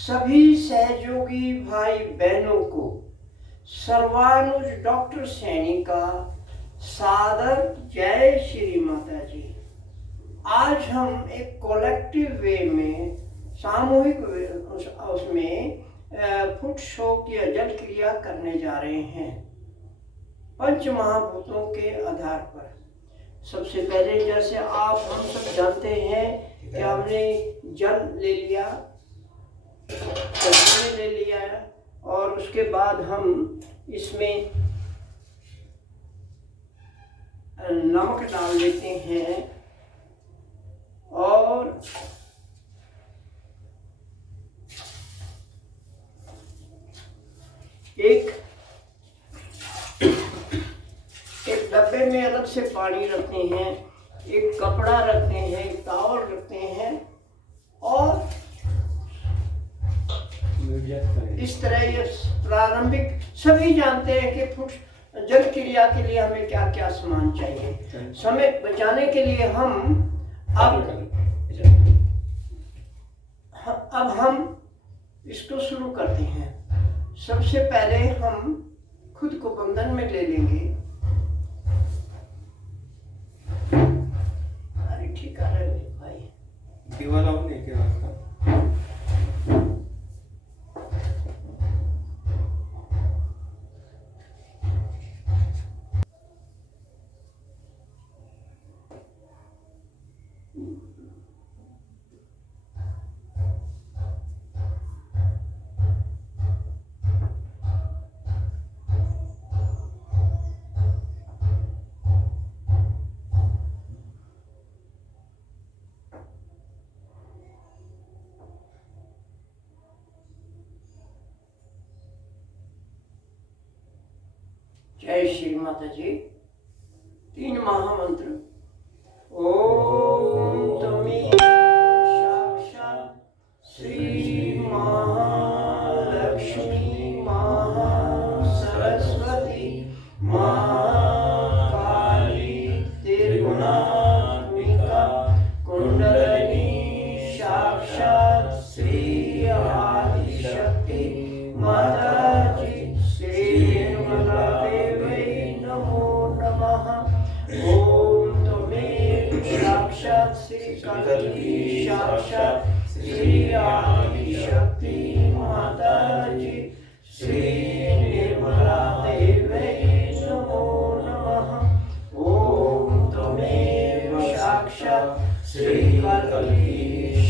सभी सहयोगी भाई बहनों को सर्वानुज डॉक्टर सैनी का सादर जय श्री माता जी। आज हम एक कलेक्टिव वे में सामूहिक उसमें फुट शोक या जल क्रिया करने जा रहे हैं पंच महाभूतों के आधार पर। सबसे पहले जैसे आप हम सब जानते हैं कि हमने जल ले लिया, पानी ले लिया और उसके बाद हम इसमें नमक डाल देते हैं और एक डब्बे में अलग से पानी रखते हैं, एक कपड़ा रखते हैं, एक तावल रखते हैं और इस तरह ये प्रारंभिक सभी जानते हैं कि फुट जल क्रिया के लिए हमें क्या क्या सामान चाहिए। समय बचाने के लिए अब हम इसको शुरू करते हैं। सबसे पहले हम खुद को बंधन में ले लेंगे। अरे ठीक है भाई, दीवार आओ नहीं क्या रास्ता। जय श्री माता जी। 3 महामंत्र। ओम तमेव साक्षात् श्री महालक्ष्मी महासरस्वती महाकाली त्रिगुणात्मिका कुंडलिनी साक्षात् श्री आदिशक्ति माता जी। श्री साक्षात् श्री कल्की साक्षात् श्री आदिशक्ति माता जी। श्री निर्मला देवी नमो नमः। ओम त्वमेव साक्षात् श्री कल्की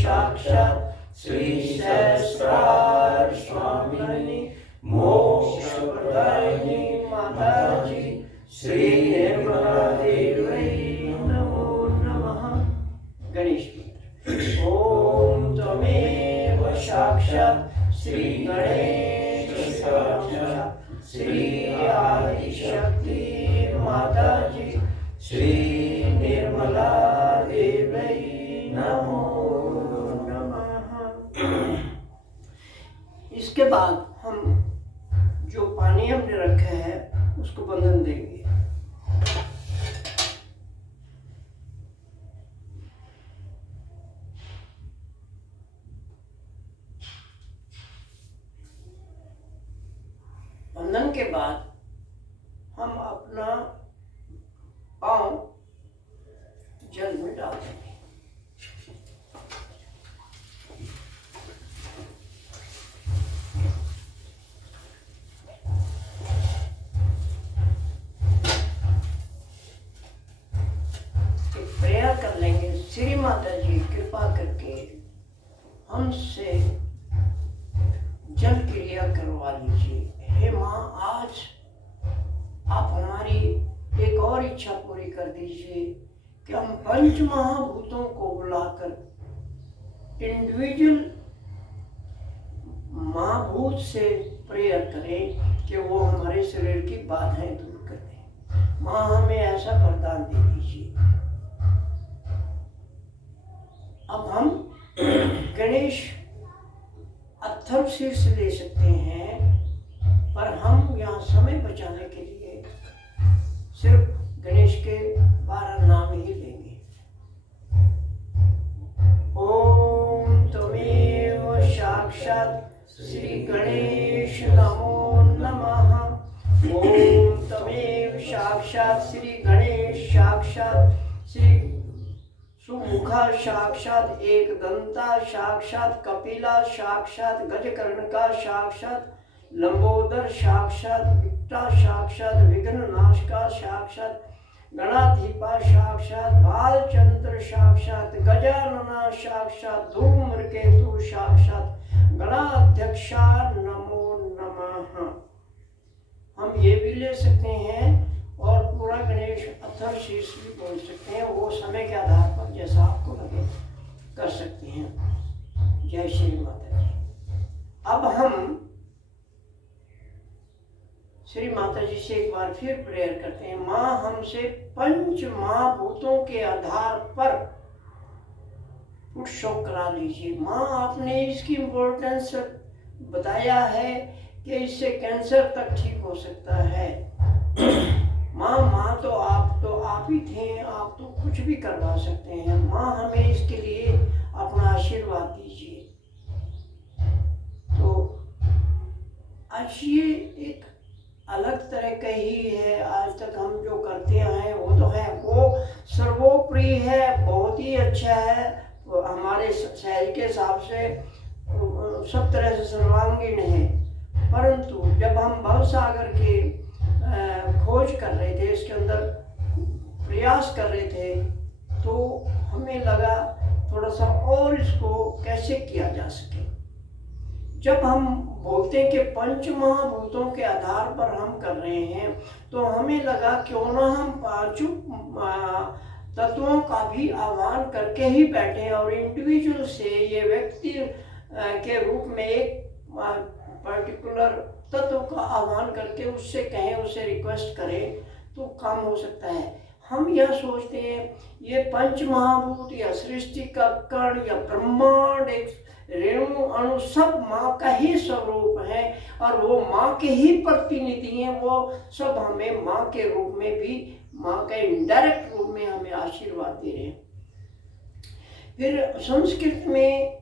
साक्षात् श्री सहस्रार स्वामिनी मोक्षप्रदायिनी माता जी। श्री निर्मला देवी नमो नमः। गणेश मंत्र। ओम त्वमेव साक्षात् श्री गणेश साक्षात् श्री आदिशक्ति माता जी। श्री निर्मला देवी नमो नमः। इसके बाद हम जो पानी हमने रखा है उसको बंधन देंगे। बंधन के बाद हम अपना पांव जल में डाल देंगे। प्रेयर कर लेंगे। श्री माता जी कृपा करके हमसे जल क्रिया करवा लीजिए। हे माँ, आज आप हमारी एक और इच्छा पूरी कर दीजिए कि हम पंच महाभूतों को बुलाकर इंडिविजुअल महाभूत से प्रेयर करें कि वो हमारे शरीर की बाधाएं दूर कर दें। माँ, हमें ऐसा वरदान दे दीजिए। अब हम गणेश अथर्व शीर्ष ले सकते हैं, पर हम यहाँ समय बचाने के लिए सिर्फ गणेश के 12 नाम ही लेंगे। ओम त्वमेव साक्षात् श्री गणेश नमो नमः। ओम तमेव साक्षात् श्री गणेश साक्षात् श्री सुमुखा साक्षात् एकदंता साक्षात् कपिला साक्षात् गजकर्णका साक्षात् लंबोदर साक्षात् विकटा साक्षात् विघ्ननाशका साक्षात् गणाधिपा साक्षात् बालचंद्र साक्षात् गजानना साक्षात् धूम्रकेतु साक्षात् गणाध्यक्षा नमो नमः। हम ये भी ले सकते हैं और पूरा गणेश अथर शीर्ष भी बोल सकते हैं, वो समय के आधार पर जैसा आपको लगे कर सकते हैं। जय श्री माता जी। अब हम श्री माता जी से एक बार फिर प्रेयर करते हैं। माँ हमसे पंच महाभूतों के आधार पर फुट शॉक करा लीजिए। माँ आपने इसकी इम्पोर्टेंस बताया है कि इससे कैंसर तक ठीक हो सकता है। माँ तो आप ही थे, आप तो कुछ भी करवा सकते हैं। माँ हमें इसके लिए अपना आशीर्वाद दीजिए। तो आज ये एक अलग तरह का ही है। आज तक हम जो करते हैं वो तो है, वो सर्वोपरि है, बहुत ही अच्छा है, हमारे शहर के हिसाब से सब तरह से सर्वांगीण है। परंतु जब हम भवसागर के खोज कर रहे थे, इसके अंदर प्रयास कर रहे थे, तो हमें लगा थोड़ा सा और इसको कैसे किया जा सके। जब हम बोलते हैं कि पंच महाभूतों के आधार पर हम कर रहे हैं, तो हमें लगा क्यों ना हम पांचों तत्वों का भी आह्वान करके ही बैठे और इंडिविजुअल से ये व्यक्ति के रूप में एक पर्टिकुलर तत्व का आह्वान करके उससे कहें, उससे रिक्वेस्ट करें तो काम हो सकता है। हम यह सोचते हैं ये पंच महाभूत या सृष्टि का कण या ब्रह्मांड, एक रेणु अणु सब माँ का ही स्वरूप है और वो माँ के ही प्रतिनिधि हैं। वो सब हमें माँ के रूप में भी, माँ के इनडायरेक्ट रूप में हमें आशीर्वाद दे रहे हैं। फिर संस्कृत में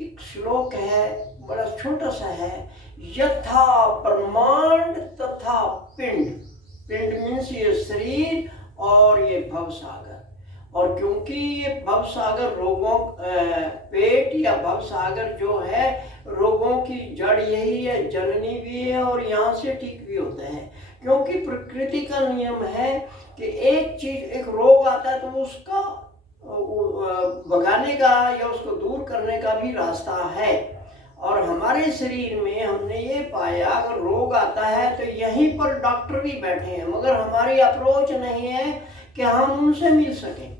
एक श्लोक है, बड़ा छोटा सा है, यथा ब्रह्मांड तथा पिंड। पिंड मीन्स ये शरीर और ये भवसागर। और क्योंकि ये भवसागर रोगों, पेट या भवसागर जो है रोगों की जड़ यही है, जननी भी है और यहाँ से ठीक भी होता है। क्योंकि प्रकृति का नियम है कि एक चीज, एक रोग आता है तो उसका भगाने का या उसको दूर करने का भी रास्ता है। और हमारे शरीर में हमने ये पाया अगर रोग आता है तो यहीं पर डॉक्टर भी बैठे हैं, मगर हमारी अप्रोच नहीं है कि हम उनसे मिल सकें।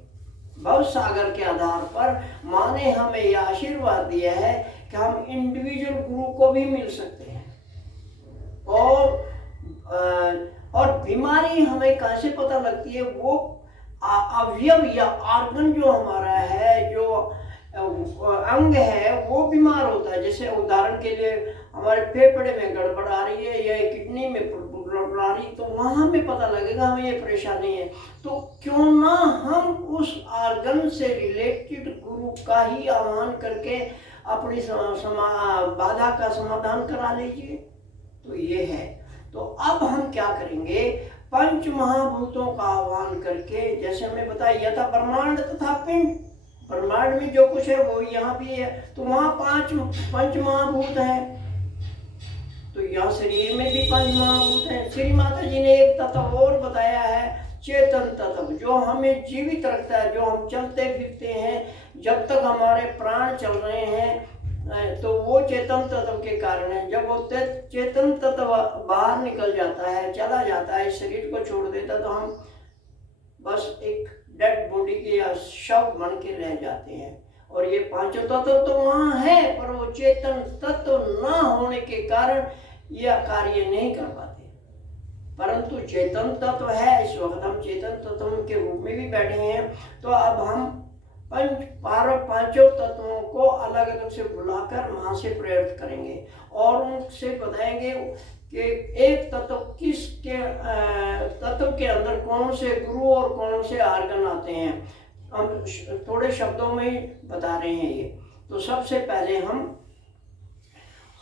भवसागर के आधार पर माँ ने हमें यह आशीर्वाद दिया है कि हम इंडिविजुअल गुरु को भी मिल सकते हैं। और बीमारी हमें कहाँ से पता लगती है? वो अवयव या ऑर्गन जो हमारा है, जो अंग है, वो बीमार होता है। जैसे उदाहरण के लिए हमारे फेफड़े में गड़बड़ आ रही है या किडनी में गड़बड़ आ रही, तो वहाँ हमें पता लगेगा हमें ये परेशानी है। तो क्यों ना हम उस ऑर्गन से रिलेटेड गुरु का ही आह्वान करके अपनी बाधा का समाधान करा लीजिए। तो ये है। तो अब हम क्या करेंगे? पंच महाभूतों का आह्वान करके, जैसे हमें बताया था ब्रह्मांड तथा पिंड, ब्रह्मांड में जो कुछ है वो यहाँ भी है, तो वहाँ पंच महाभूत है। तो यहाँ शरीर में भी पंच महाभूत है। श्री माता जी ने एक तत्व और बताया है, चेतन तत्व, जो हमें जीवित रखता है, जो हम चलते फिरते हैं, जब तक हमारे प्राण चल रहे हैं तो वो चेतन तत्व के कारण है। जब वो चेतन तत्व बाहर निकल जाता है, चला जाता है, शरीर को छोड़ देता, तो हम बस एक डेड बॉडी के या शव बन के रह जाते हैं। और ये पांचों तत्व तो वहाँ है, पर वो चेतन तत्व ना होने के कारण यह कार्य नहीं कर पाते। परंतु चेतन तत्व है, इस वक्त हम चेतन तत्व के रूप में भी बैठे हैं। तो अब हम पांचों तत्वों को अलग अलग से बुलाकर माँ से प्रेरित करेंगे और उनसे बताएंगे कि एक तत्व तत्व के अंदर कौन से गुरु और कौन से आर्गन आते हैं। हम थोड़े शब्दों में ही बता रहे हैं ये। तो सबसे पहले हम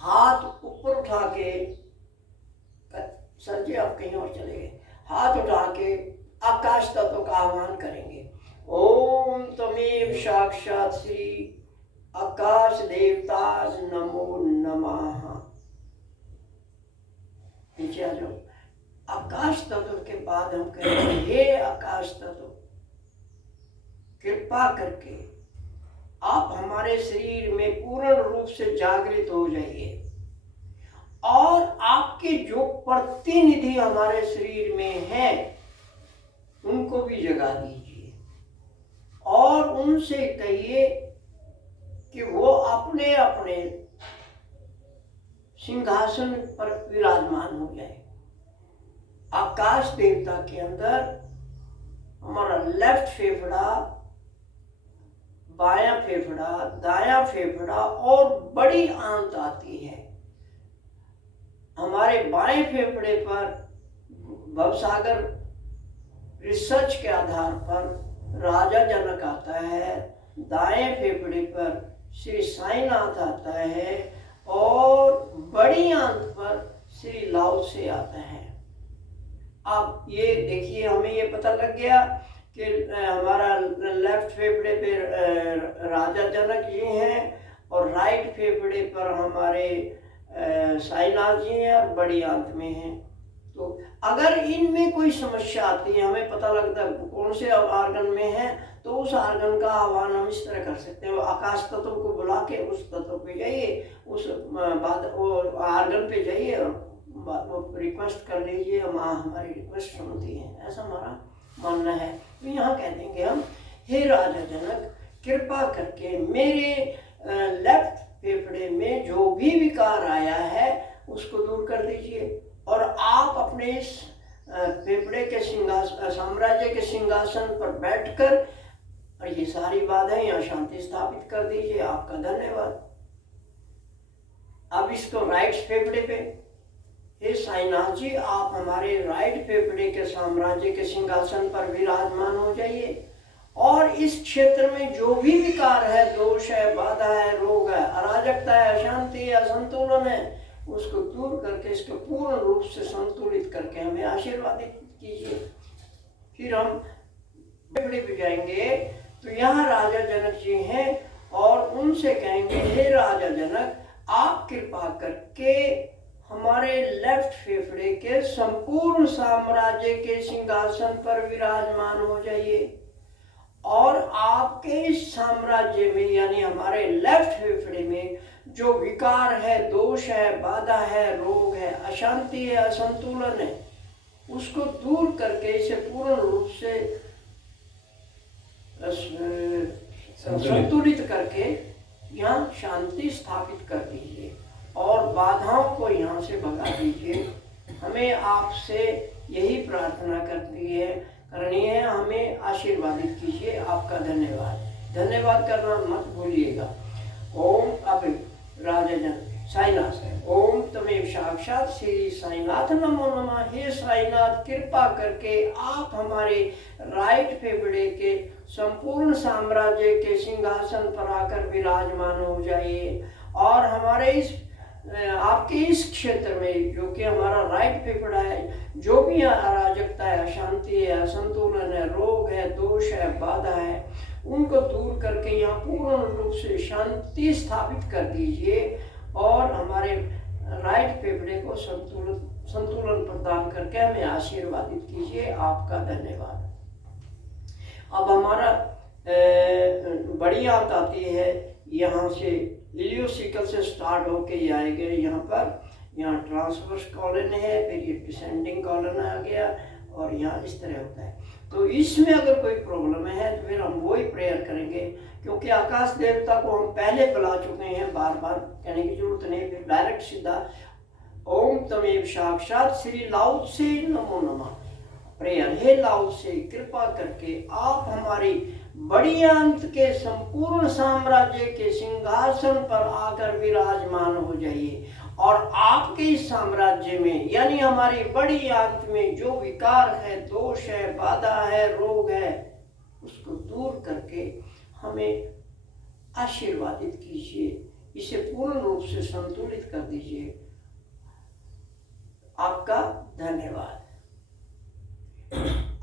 हाथ ऊपर उठा के, सर जी आप कहीं और चले गए, हाथ उठा के आकाश तत्व का आह्वान करेंगे। ओम तमेव साक्षात श्री आकाश देवता नमो नमः। नीचे आ जाओ। आकाश तत्व के बाद हम कहेंगे हे आकाश तत्व, कृपा करके आप हमारे शरीर में पूर्ण रूप से जागृत हो जाइए और आपके जो प्रतिनिधि हमारे शरीर में हैं उनको भी जगा दीजिए और उनसे कहिए कि वो अपने अपने सिंहासन पर विराजमान हो जाए। आकाश देवता के अंदर हमारा लेफ्ट फेफड़ा, बायां फेफड़ा, दायां फेफड़ा और बड़ी आंत आती है। हमारे बाएं फेफड़े पर भवसागर रिसर्च के आधार पर राजा जनक आता है, दाएं फेफड़े पर श्री साईनाथ आता है और बड़ी आंत पर श्री लाओ से आता है। अब ये देखिए, हमें ये पता लग गया कि हमारा लेफ्ट फेफड़े पे राजा जनक जी हैं और राइट फेफड़े पर हमारे साईनाथ जी हैं और बड़ी आंत में हैं। तो अगर इनमें कोई समस्या आती है, हमें पता लगता है कौन से आर्गन में है, तो उस आर्गन का आह्वान हम इस तरह कर सकते हैं। आकाश तत्व को बुला के उस तत्व पे जाइए, उस आर्गन पे जाइए और रिक्वेस्ट कर लीजिए, माँ हमारी रिक्वेस्ट सुनती है, ऐसा हमारा मानना है। तो यहाँ कह देंगे हम, हे राजा जनक, कृपा करके मेरे लेफ्ट फेफड़े में जो भी विकार आया है उसको दूर कर दीजिए और आप अपने इस फेफड़े के साम्राज्य के सिंहासन पर बैठकर और ये सारी बाधाएं यहाँ शांति स्थापित कर दीजिए। आपका धन्यवाद। अब इसको राइट फेफड़े पे, हे साईनाथ जी, आप हमारे राइट फेफड़े के साम्राज्य के सिंहासन पर विराजमान हो जाइए और इस क्षेत्र में जो भी विकार है, दोष है, बाधा है, रोग है, अराजकता है, अशांति है, असंतुलन है, उसको दूर करके इसको पूर्ण रूप से संतुलित करके हमें आशीर्वादित कीजिए। फिर हम फेफड़े पे जाएंगे तो यहाँ राजा जनक जी हैं और उनसे कहेंगे, हे राजा जनक, आप कृपा करके हमारे लेफ्ट फेफड़े के संपूर्ण साम्राज्य के सिंहासन पर विराजमान हो जाइए और आपके इस साम्राज्य में, यानी हमारे लेफ्ट फेफड़े में जो विकार है, दोष है, बाधा है, रोग है, अशांति है, असंतुलन है, उसको दूर करके इसे पूर्ण रूप से संतुलित करके यहाँ शांति स्थापित कर दीजिए और बाधाओं को यहाँ से भगा दीजिए। हमें आपसे यही प्रार्थना करनी है, हमें आशीर्वादित कीजिए। आपका धन्यवाद। धन्यवाद करना मत भूलिएगा। ओम अब राजा जन साईनाथ है। ओम तमेव साक्षात श्री साईनाथ नमो नमः। हे साईनाथ, कृपा करके आप हमारे राइट फेफड़े के संपूर्ण साम्राज्य के सिंहासन पर आकर विराजमान हो जाइए और हमारे इस आपके इस क्षेत्र में, जो कि हमारा राइट फेफड़ा है, जो भी अराजकता है, अशांति है, असंतुलन है, रोग है, दोष है, बाधा है, उनको दूर करके यहाँ पूर्ण रूप से शांति स्थापित कर दीजिए और हमारे राइट फेफड़े को संतुलन प्रदान करके हमें आशीर्वादित कीजिए। आपका धन्यवाद। अब हमारा बड़ी आंत आती है, यहाँ से इलियोसिकल से स्टार्ट होके ये आएगा यहाँ पर, यहाँ ट्रांसवर्स कॉलन है, फिर ये डिसेंडिंग कॉलन आ गया और यहाँ इस तरह होता है। तो इसमें अगर कोई प्रॉब्लम है तो फिर हम वही प्रेयर करेंगे, क्योंकि आकाश देवता को हम पहले बुला चुके हैं, बार बार कहने की जरूरत नहीं। फिर डायरेक्ट सीधा ओम तमेव साक्षात श्री लाओ से नमो नमः प्रेयर। हे लाओ से, कृपा करके आप हमारी बड़ी आंत के संपूर्ण साम्राज्य के सिंहासन पर आकर विराजमान हो जाइए और आपके इस साम्राज्य में, यानी हमारी बड़ी आंत में जो विकार है, दोष है, बाधा है, रोग है, उसको दूर करके हमें आशीर्वादित कीजिए। इसे पूर्ण रूप से संतुलित कर दीजिए। आपका धन्यवाद।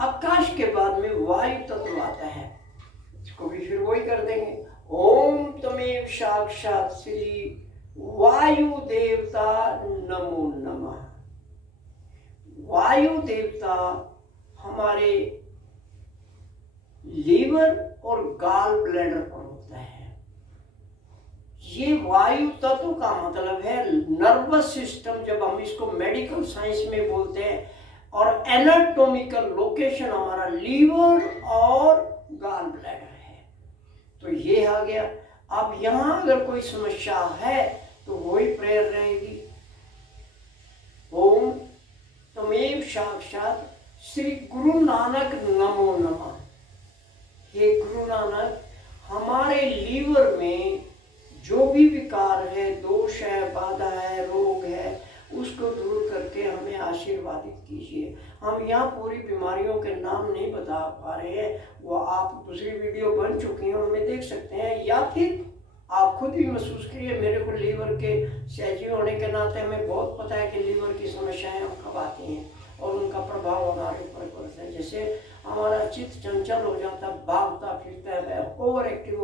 आकाश के बाद में वायु तत्व आता है, इसको भी फिर वही कर देंगे। ओम तमेव साक्षात श्री वायु देवता नमो नमः। वायु देवता हमारे लीवर और गाल ब्लैडर पर होता है। ये वायु तत्व का मतलब है नर्वस सिस्टम, जब हम इसको मेडिकल साइंस में बोलते हैं, और एनाटॉमिकल लोकेशन हमारा लीवर और गाल ब्लैडर है। तो ये आ गया। अब यहाँ अगर कोई समस्या है तो वही प्रेयर रहेगी। ओम तमेव साक्षात श्री गुरु नानक नमो नमः। हे गुरु नानक, हमारे लीवर में जो भी विकार है, दोष है, बाधा है, रोग है, उसको दूर करके हमें आशीर्वादित कीजिए। हम यहाँ पूरी बीमारियों के नाम नहीं बता पा रहे हैं, वो आप दूसरी वीडियो बन चुकी हैं, उनमें देख सकते हैं, या फिर आप खुद भी महसूस करिए। मेरे को लीवर के सहजी होने के नाते हमें बहुत पता है कि लीवर की समस्याएं कब आती हैं और उनका प्रभाव हमारे ऊपर पड़ता है। जैसे हमारा चित्त चंचल हो जाता है, भागता फिरता है, ओवर एक्टिव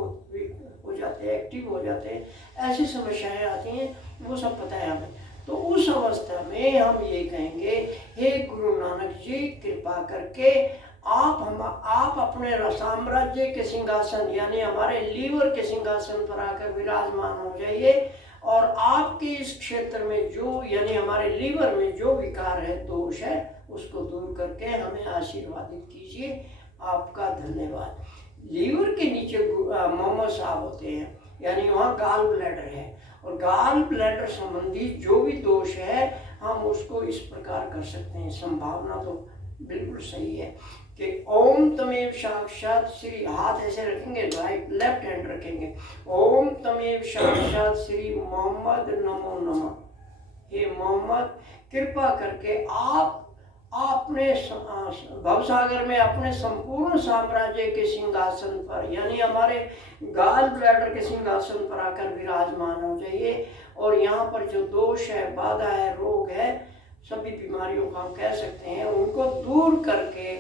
हो जाते हैं, एक्टिव हो जाते हैं, ऐसी समस्याएं आती हैं, वो सब पता है हमें। तो उस अवस्था में हम ये कहेंगे, हे गुरु नानक जी, कृपा करके आप अपने साम्राज्य के सिंहासन यानी हमारे लीवर के सिंहासन पर आकर विराजमान हो जाइए, और आपके इस क्षेत्र में जो यानी हमारे लीवर में जो विकार है, दोष है, उसको दूर करके हमें आशीर्वादित कीजिए। आपका धन्यवाद। लीवर के नीचे मोमो साहब होते हैं, यानी वहाँ गाल ब्लैडर है, और गाल ब्लैडर संबंधी जो भी दोष है हम उसको इस प्रकार कर सकते हैं। संभावना तो बिल्कुल सही है कि ओम तमेव साक्षात श्री, हाथ ऐसे रखेंगे, राइट लेफ्ट हैंड रखेंगे, ओम तमेव साक्षात श्री मोहम्मद नमो नमः। हे मोहम्मद, कृपा करके आप अपने भवसागर में अपने संपूर्ण साम्राज्य के सिंहासन पर यानी हमारे गाल ब्लैडर के सिंहासन पर आकर विराजमान हो जाइए, और यहाँ पर जो दोष है, बाधा है, रोग है, सभी बीमारियों का हम कह सकते हैं, उनको दूर करके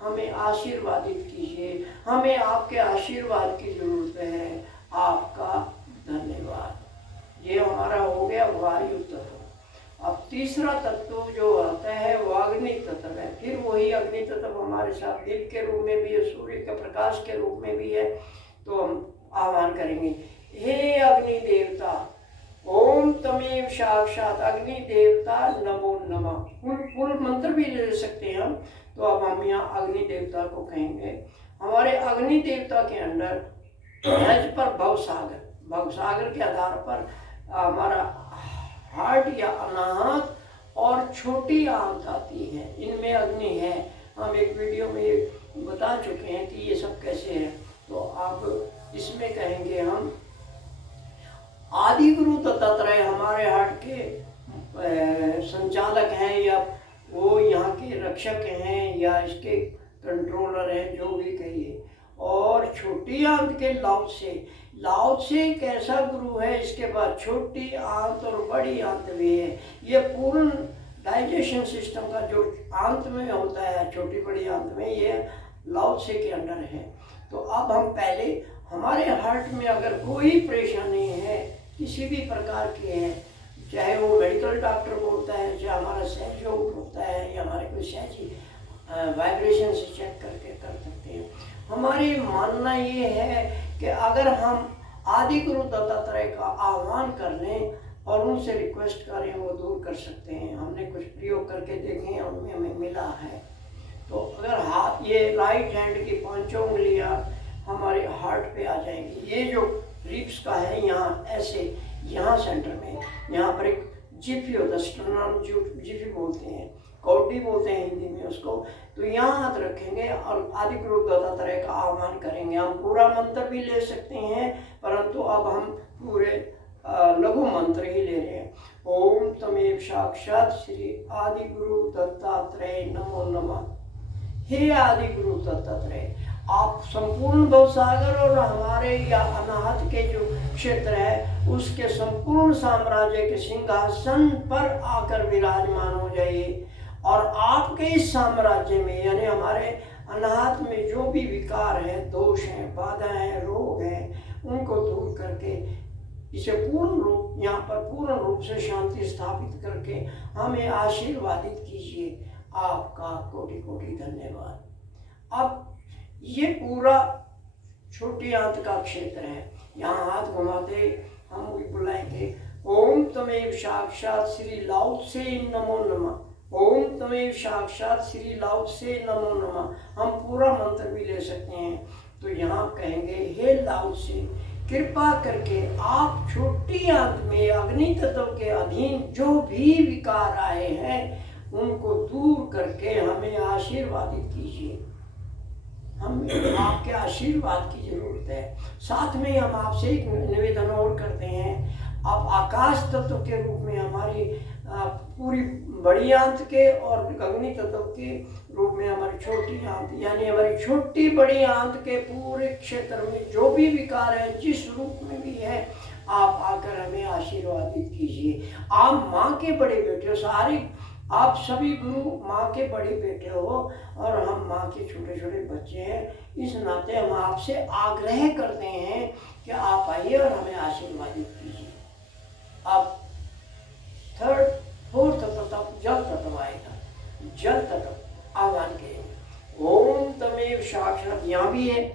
हमें आशीर्वादित कीजिए। हमें आपके आशीर्वाद की जरूरत है। आपका धन्यवाद। ये हमारा हो गया वायु तत्व। अब तीसरा तत्व जो आता है वो अग्नि तत्व है। फिर वही अग्नि तत्व हमारे साथ दिल के रूप में भी है, सूर्य के प्रकाश के रूप में भी है। तो हम आह्वान करेंगे, हे अग्नि देवता, ओम तमेव साक्षात अग्नि देवता नमो नमः। फुल मंत्र भी ले सकते हैं हम। तो अब हम यहाँ अग्नि देवता को कहेंगे। हमारे अग्नि देवता के अंदर पर भवसागर के आधार पर हमारा हार्ट या अनाहत और छोटी आंत आती है, इनमें अग्नि है। हम एक वीडियो में बता चुके हैं कि ये सब कैसे है। तो अब इसमें कहेंगे हम, आदि गुरु दत्तात्रेय हमारे हार्ट के संचालक हैं, या वो यहाँ के रक्षक हैं, या इसके कंट्रोलर हैं, जो भी कहिए। और छोटी आंत के लाउड से एक ऐसा गुरु है, इसके बाद छोटी आंत और बड़ी आंत भी है। ये पूर्ण डाइजेशन सिस्टम का जो आंत में होता है, छोटी बड़ी आंत में, ये लाउड से के अंडर है। तो अब हम पहले हमारे हार्ट में अगर कोई परेशानी है, किसी भी प्रकार की है, चाहे वो मेडिकल डॉक्टर बोलता है, चाहे हमारा सहयोग होता है, या हमारे कोई सहजी वाइब्रेशन से चेक करके कर सकते हैं। हमारी मानना ये है कि अगर हम आदि गुरु दत्तात्रेय का आह्वान कर लें और उनसे रिक्वेस्ट करें, वो दूर कर सकते हैं। हमने कुछ प्रयोग करके देखे हैं, उनमें हमें मिला है। तो अगर हाथ, ये राइट हैंड की 5 उंगलियां हमारे हार्ट पे आ जाएंगी। ये जो रिब्स का है, यहाँ ऐसे, यहाँ सेंटर में, यहाँ पर एक जिफी होता है, स्टर्नम जिफी बोलते हैं, कौडी बोलते हैं हिंदी में उसको। तो यहाँ हाथ रखेंगे और आदि गुरु दत्तात्रेय का आह्वान करेंगे। हम पूरा मंत्र भी ले सकते हैं, परंतु अब हम पूरे लघु मंत्र ही ले रहे हैं। ओम तमेव साक्षात श्री आदि गुरु दत्तात्रेय नमो नमः। हे आदि गुरु दत्तात्रेय, आप संपूर्ण भवसागर और हमारे या अनाहत के जो क्षेत्र है उसके संपूर्ण साम्राज्य के सिंहासन पर आकर विराजमान हो जाइए। और आपके इस साम्राज्य में यानी हमारे अनाहत में जो भी विकार है, दोष हैं, बाधाएं हैं, रोग हैं, उनको दूर करके इसे पूर्ण रूप यहाँ पर पूर्ण रूप से शांति स्थापित करके हमें आशीर्वादित कीजिए। आपका कोटि कोटि धन्यवाद। अब ये पूरा छोटी आंत का क्षेत्र है, यहाँ हाथ घुमाते हम बुलाएंगे ओम तमेव साक्षात श्री लाओ त्से नमो नमः। ओम तमेव साक्षात श्री लाओ त्से नमो नमः। हम पूरा मंत्र भी ले सकते हैं। तो यहाँ कहेंगे हे लाओ त्से, कृपा करके आप छोटी आंत में अग्नि तत्व के अधीन जो भी विकार आए हैं उनको दूर करके हमें आशीर्वादित कीजिए। हमें आपके आशीर्वाद की जरूरत है। साथ में हम आपसे एक निवेदन और करते हैं, आप आकाश तत्व के रूप में हमारी पूरी बड़ी आंत के और अग्नि तत्व के रूप में हमारी छोटी आंत यानी हमारी छोटी बड़ी आंत के पूरे क्षेत्र में जो भी विकार है जिस रूप में भी है आप आकर हमें आशीर्वादित कीजिए। आप माँ के बड़े बेटे हो, सारे आप सभी गुरु माँ के बड़े बेटे हो और हम माँ के छोटे छोटे बच्चे हैं। इस नाते हम आपसे आग्रह करते हैं कि आप आइए और हमें आशीर्वादित कीजिए। अब थर्ड फोर्थ तत्व जल तत्व आएगा। जल तत्व आह्वान करेंगे ओम तमेव साक्षात, यहाँ भी है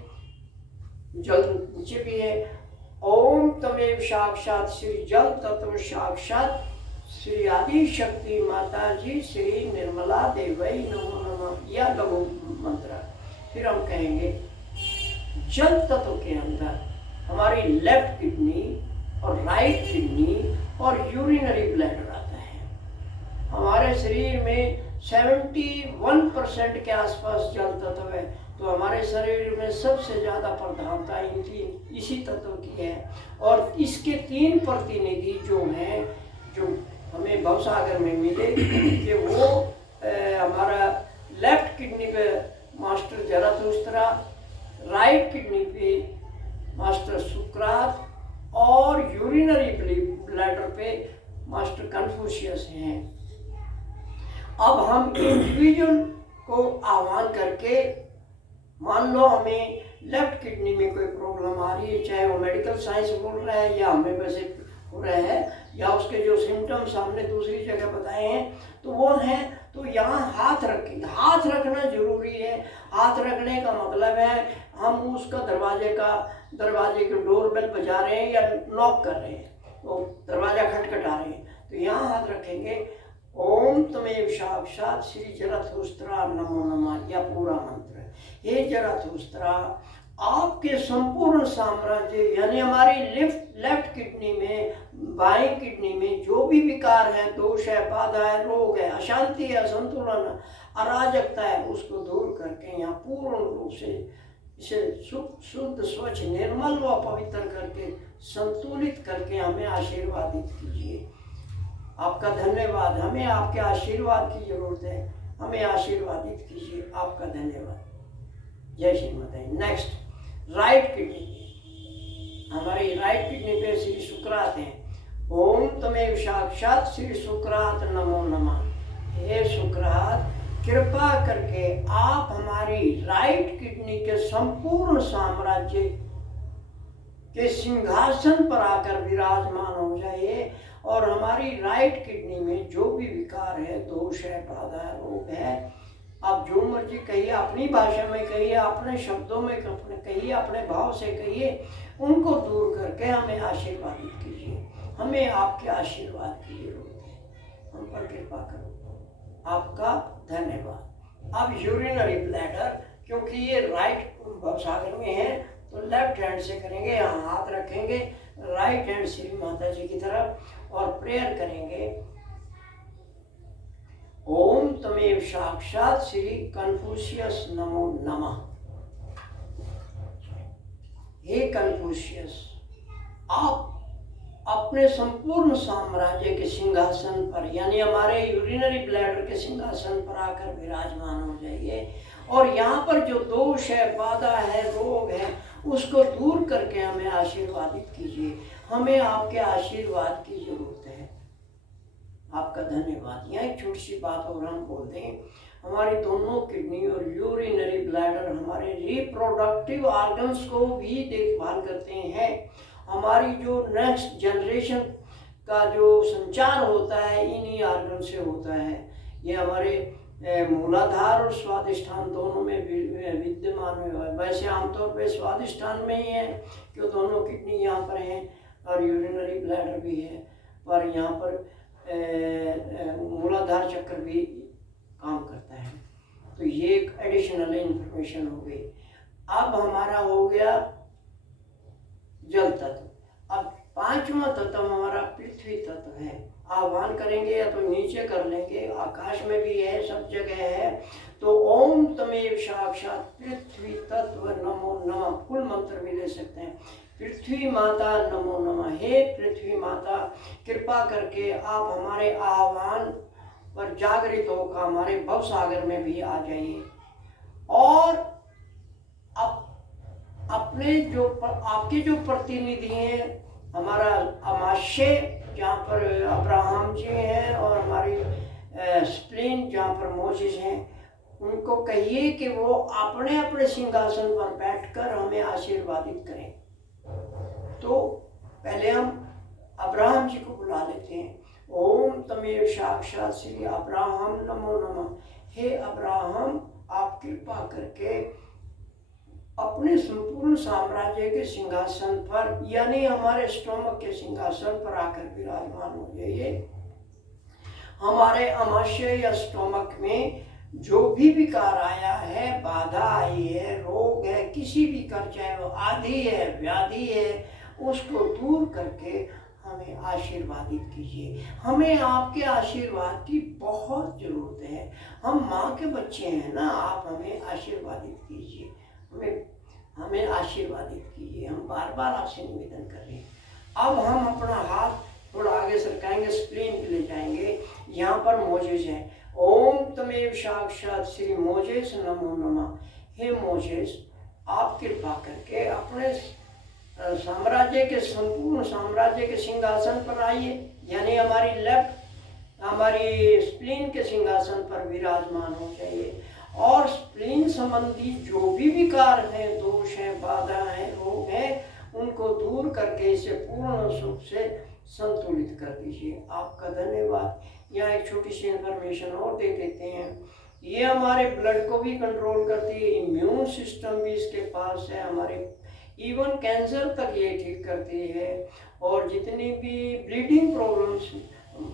जल नीचे भी है। ओम तमेव साक्षात श्री जल तत्व साक्षात श्री आदि शक्ति माता जी श्री निर्मला देवई नमो नमः। यह लघु मंत्र। फिर हम कहेंगे जल तत्व के अंदर हमारी लेफ्ट किडनी और राइट किडनी और यूरिनरी ब्लैडर आता है। हमारे शरीर में 71% के आसपास जल तत्व है। तो हमारे शरीर में सबसे ज़्यादा प्रधानता इसी तत्व की है। और इसके 3 प्रतिनिधि जो हैं जो हमें भवसागर में मिले कि वो हमारा लेफ्ट किडनी पे मास्टर जरथुस्त्रा, राइट किडनी पे मास्टर सुकरात और यूरिनरी ब्लैडर पे मास्टर कन्फ्यूशियस हैं। अब हम इंडिविजुअल को आह्वान करके, मान लो हमें लेफ्ट किडनी में कोई प्रॉब्लम आ रही है, चाहे वो मेडिकल साइंस बोल रहा है या हमें वैसे हो रहा है या उसके जो सिम्टम्स हमने दूसरी जगह बताए हैं तो वो हैं, तो यहाँ हाथ रखेंगे। हाथ रखना जरूरी है। हाथ रखने का मतलब है हम उसका दरवाजे के डोरबेल बजा रहे हैं या नॉक कर रहे हैं तो दरवाजा खटखटा रहे हैं, तो यहाँ हाथ रखेंगे ओम तमेव साक्षात श्री जरथुस्त्रा नमो नमः। यह पूरा मंत्र है। हे जरथुस्त्रा, आपके संपूर्ण साम्राज्य यानी हमारी लेफ्ट किडनी में, बाएं किडनी में जो भी विकार है, दोष है, बाधा है, रोग है, अशांति है, असंतुलन, अराजकता है, उसको दूर करके यहाँ पूर्ण रूप से इसे शुद्ध स्वच्छ निर्मल व पवित्र करके संतुलित करके हमें आशीर्वादित कीजिए। आपका धन्यवाद। हमें आपके आशीर्वाद की जरूरत है। हमें आशीर्वादित कीजिए। आपका धन्यवाद। जय श्री माता। Next right kidney. हमारी राइट किडनी पे श्री शुक्रात हैं। ओम तमेव साक्षात श्री शुक्रात नमो नमः। हे शुक्रात, कृपा करके आप हमारी राइट किडनी के संपूर्ण साम्राज्य के सिंहासन पर आकर विराजमान हो जाइए और हमारी राइट किडनी में जो भी विकार है, दोष है, बाधा है, रोग है, आप जो मर्जी कहिए, अपनी भाषा में कहिए, अपने शब्दों में कहिए, अपने भाव से कहिए, उनको दूर करके हमें आशीर्वादित कीजिए। हमें आपके आशीर्वाद की जरूरत है। हम पर कृपा करो। आपका धन्यवाद। अब यूरिनरी ब्लैडर, क्योंकि ये राइट भवसागर में है तो लेफ्ट हैंड से करेंगे। यहाँ हाथ रखेंगे राइट हैंड श्री माता जी की तरफ और प्रेयर करेंगे ओम तमेव साक्षात श्री कन्फ्यूशियस नमो नमः। हे कन्फ्यूशियस, आप अपने संपूर्ण साम्राज्य के सिंहासन पर यानी हमारे यूरिनरी ब्लैडर के सिंहासन पर आकर विराजमान हो जाइए और यहाँ पर जो दोष है, बाधा है, रोग है, उसको दूर करके हमें आशीर्वादित कीजिए। हमें आपके आशीर्वाद की जरूरत है। आपका धन्यवाद। यहाँ एक छोटी सी बात और हम बोलते हैं, हमारी दोनों किडनी और यूरिनरी ब्लैडर हमारे रिप्रोडक्टिव ऑर्गन्स को भी देखभाल करते हैं। हमारी जो नेक्स्ट जनरेशन का जो संचार होता है इन्हीं ऑर्गन से होता है। ये हमारे मूलाधार और स्वादिष्ठान दोनों में विद्यमान है। वैसे आमतौर पे स्वादिष्ठान में ही है कि दोनों किडनी यहाँ पर हैं और यूरिनरी ब्लैडर भी है, पर यहाँ पर मूलाधार चक्र भी काम करता है। तो ये एक एडिशनल इंफॉर्मेशन हो गई। अब हमारा हो गया जल तत्व। अब पांचवा तत्व हमारा पृथ्वी तत्व है। आह्वान करेंगे या तो नीचे कर लेंगे, आकाश में भी है, सब जगह है। तो ओम तमेव साक्षात पृथ्वी तत्व नमो नमः, फुल मंत्र भी ले सकते हैं। पृथ्वी माता नमो नमः। हे पृथ्वी माता, कृपा करके आप हमारे आह्वान पर जागृत होकर हमारे भव सागर में भी आ जाइए और अपने जो आपके जो प्रतिनिधि हैं, हमारा अमाशय जहाँ पर अब्राहम जी हैं और हमारी स्प्लीन जहाँ पर मोसेस हैं, उनको कहिए कि वो अपने अपने सिंहासन पर बैठकर हमें आशीर्वादित करें। तो पहले हम अब्राहम जी को बुला लेते हैं। ओम तमेव साक्षात श्री अब्राहम नमो नमः। हे अब्राहम, आप कृपा करके अपने संपूर्ण साम्राज्य के सिंहासन पर, यानी हमारे स्टोमक के सिंहासन पर आकर विराजमान हो जाइए। हमारे अमाशय या स्टोमक में जो भी विकार आया है, बाधा आई है, रोग है, किसी भी कर, चाहे वो आदि है, व्याधि है, उसको दूर करके हमें आशीर्वादित कीजिए। हमें आपके आशीर्वाद की बहुत जरूरत है। हम माँ के बच्चे हैं ना, आप हमें आशीर्वादित कीजिए, हमें आशीर्वादित कीजिए। हम बार बार आपसे निवेदन कर रहे हैं। अब हम अपना हाथ थोड़ा आगे सरकाएंगे, स्प्लीन के ले जाएंगे। यहाँ पर मोजेस है। ओम तमेव साक्षात श्री मोजेस नमो नमः। हे मोजेस, आप कृपा करके अपने साम्राज्य के, संपूर्ण साम्राज्य के सिंहासन पर आइए, यानी हमारी लेफ्ट, हमारी स्प्लीन के सिंहासन पर विराजमान हो जाइए और स्प्लीन संबंधी जो भी विकार हैं, दोष हैं, बाधा हैं, रोग हैं, उनको दूर करके इसे पूर्ण सुख से संतुलित कर दीजिए। आपका धन्यवाद। यहाँ एक छोटी सी इंफॉर्मेशन और दे देते हैं। ये हमारे ब्लड को भी कंट्रोल करती है, इम्यून सिस्टम भी इसके पास है, हमारे इवन कैंसर तक ये ठीक करती है। और जितनी भी ब्लीडिंग प्रॉब्लम्स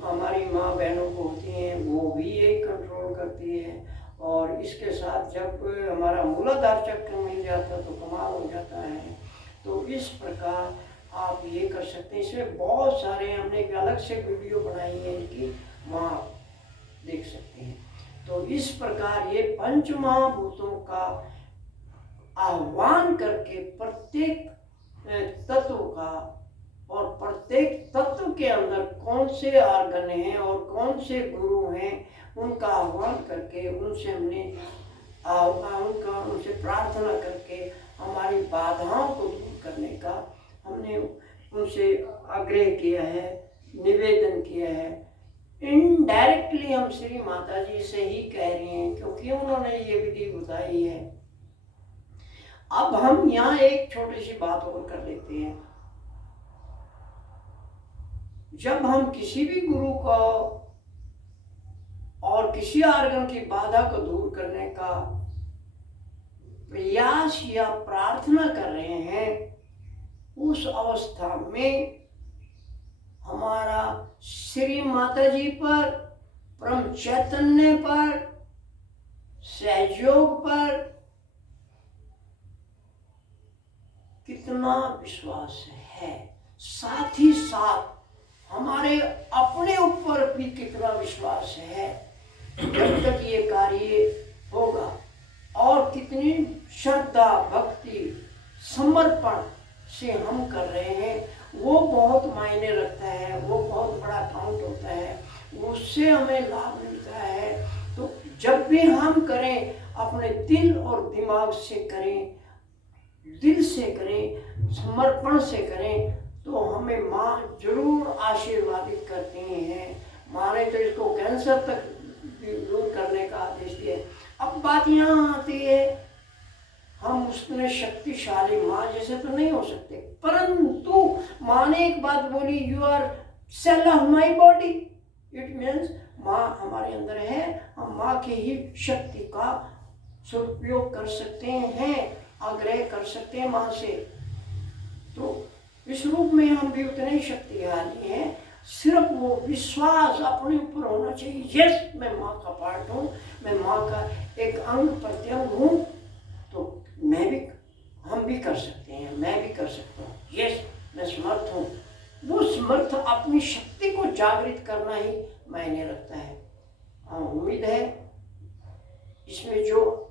हमारी माँ बहनों को होती हैं, वो भी ये कंट्रोल करती है। और इसके साथ जब हमारा मूलाधार चक्र मिल जाता तो कमाल हो जाता है। तो इस प्रकार आप ये कर सकते हैं। इसमें बहुत सारे, हमने एक अलग से वीडियो बनाई है इनकी, वहाँ आप देख सकते हैं। तो इस प्रकार ये पंच महाभूतों का आह्वान करके प्रत्येक तत्व का, और प्रत्येक तत्व के अंदर कौन से ऑर्गन हैं और कौन से गुरु हैं, उनका आह्वान करके उनसे हमने उनसे प्रार्थना करके हमारी बाधाओं को दूर करने का हमने उनसे आग्रह किया है, निवेदन किया है। इनडायरेक्टली हम श्री माता जी से ही कह रहे हैं, क्योंकि उन्होंने ये विधि बताई है। अब हम यहाँ एक छोटी सी बात और कर लेते हैं। जब हम किसी भी गुरु को और किसी ऑर्गन की बाधा को दूर करने का प्रयास या प्रार्थना कर रहे हैं, उस अवस्था में हमारा श्री माता जी पर, परम चैतन्य पर, सहयोग पर कितना विश्वास है, साथ ही साथ हमारे अपने ऊपर भी कितना विश्वास है जब तक ये कार्य होगा, और कितनी श्रद्धा, भक्ति, समर्पण से हम कर रहे हैं, वो बहुत मायने रखता है, वो बहुत बड़ा काउंट होता है, उससे हमें लाभ मिलता है। तो जब भी हम करें, अपने दिल और दिमाग से करें, दिल से करें, समर्पण से करें, तो हमें माँ जरूर आशीर्वादित करती हैं। माँ ने तो इसको कैंसर तक दूर करने का आदेश दिया। अब बात यहाँ आती है, हम उसमें शक्तिशाली माँ जैसे तो नहीं हो सकते, परंतु माँ ने एक बात बोली, you are cell of my body. It means माँ हमारे अंदर है, हम माँ की ही शक्ति का सदुपयोग कर सकते हैं, आग्रह कर सकते हैं माँ से। तो इस रूप में हम भी उतने ही शक्तिशाली हैं, सिर्फ वो विश्वास अपने ऊपर होना चाहिए। यस, मैं माँ का पार्ट हूँ, मैं माँ का एक अंग प्रत्यंग हूँ, तो मैं भी, हम भी कर सकते हैं, मैं भी कर सकता हूँ। यस, मैं समर्थ हूँ। वो समर्थ अपनी शक्ति को जागृत करना ही मायने रखता है। उम्मीद है इसमें जो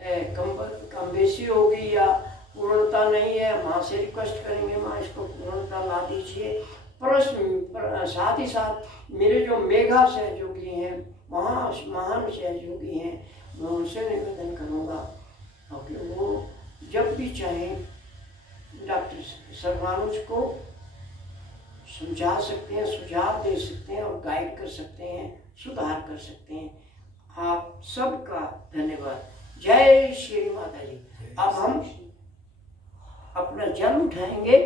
कम बेसी होगी या पूर्णता नहीं है, माँ से रिक्वेस्ट करेंगे, माँ इसको पूर्णता ला दीजिए। प्रश्न साथ ही साथ मेरे जो मेघा सहयोगी हैं, महान सहयोगी हैं, मैं उनसे निवेदन करूँगा कि वो जब भी चाहें डॉक्टर सर्वानुज को समझा सकते हैं, सुझाव दे सकते हैं और गाइड कर सकते हैं, सुधार कर सकते हैं। आप सबका धन्यवाद। जय श्री माता जी। अब हम अपना जल उठाएंगे,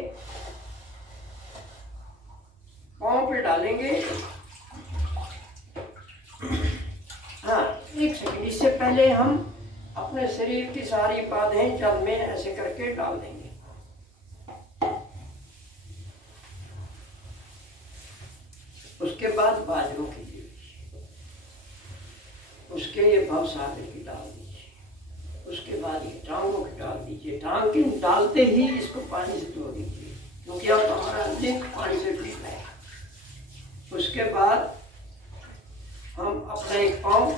पाँव पे डालेंगे। हाँ, एक सेकंड, इससे पहले हम अपने शरीर की सारी बाधाएं जल में ऐसे करके डाल देंगे। उसके बाद बाजरों की लीजिए, उसके ये भवसागर की डाल दीजिए, उसके बाद ये टांगों की डाल दीजिए। टांग की डालते ही इसको पानी से धो दीजिए, क्योंकि अब हमारा लिंक पानी से जुड़ है। उसके बाद हम अपना एक पाँव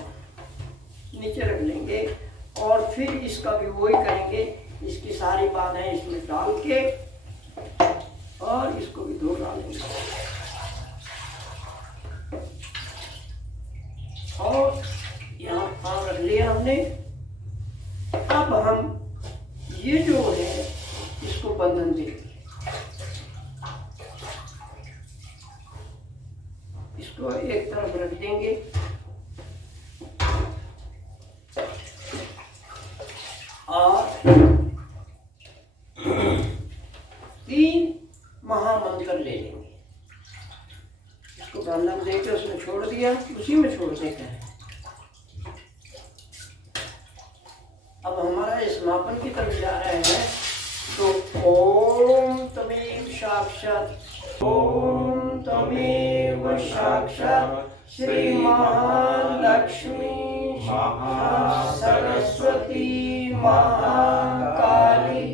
नीचे रख लेंगे और फिर इसका भी वही करेंगे। इसकी सारी बातें इसमें डाल के और इसको भी धो डालेंगे और यहाँ पाँव रख लिया हमने। अब हम ये जो है इसको बंधन देंगे, इसको एक तरफ रख देंगे और 3 महामंत्र ले लेंगे। इसको बंधन देकर उसमें छोड़ दिया, उसी में छोड़ देते हैं। अब हमारा समापन की तरफ जा रहे हैं, तो ओम तमेव साक्षात, ओम तमेव साक्षात श्री महालक्ष्मी सरस्वती महाकाली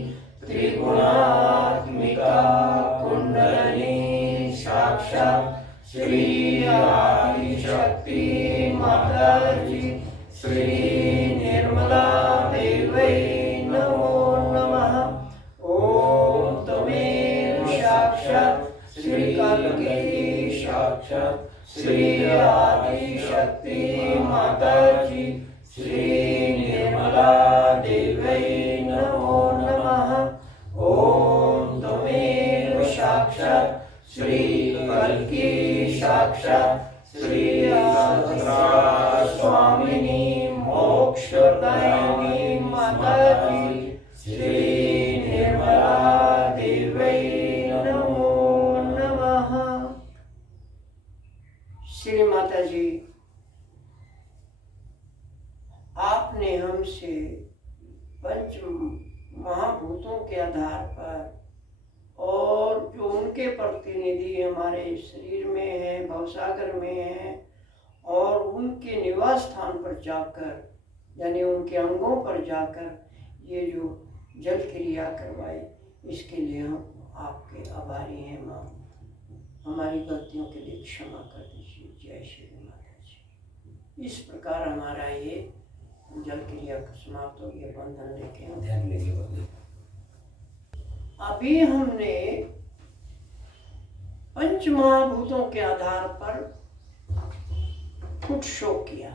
त्रिगुणात्मिका कुंडलिनी साक्षात श्री आदिशक्ति माता जी श्री निर्मला देवै नमो नमः। ओम तमेव साक्षात श्री कल्की साक्षात श्री आदिशक्ति माता जी श्री निर्मला देवै नमो नमः। ओम तमेव साक्षात श्री कल्की साक्षात श्री स्वामिनी मोक्षदायिनी माता जी श्री निर्मला देवै नमो नमः। श्री माता जी, आपने हमसे पंच महाभूतों के आधार पर और जो उनके प्रतिनिधि हमारे शरीर में है, भवसागर में है, और उनके निवास स्थान पर जाकर यानी उनके अंगों पर जाकर ये जो जल क्रिया करवाई, इसके लिए हम आपके आभारी हैं। माँ, हमारी गलतियों के लिए क्षमा कर दीजिए। जय श्री माता जी। इस प्रकार हमारा ये जल क्रिया समाप्त हो गया। बंधन लेके हम ध्यान लेंगे। अभी हमने पंच महाभूतों के आधार पर फुट शो किया।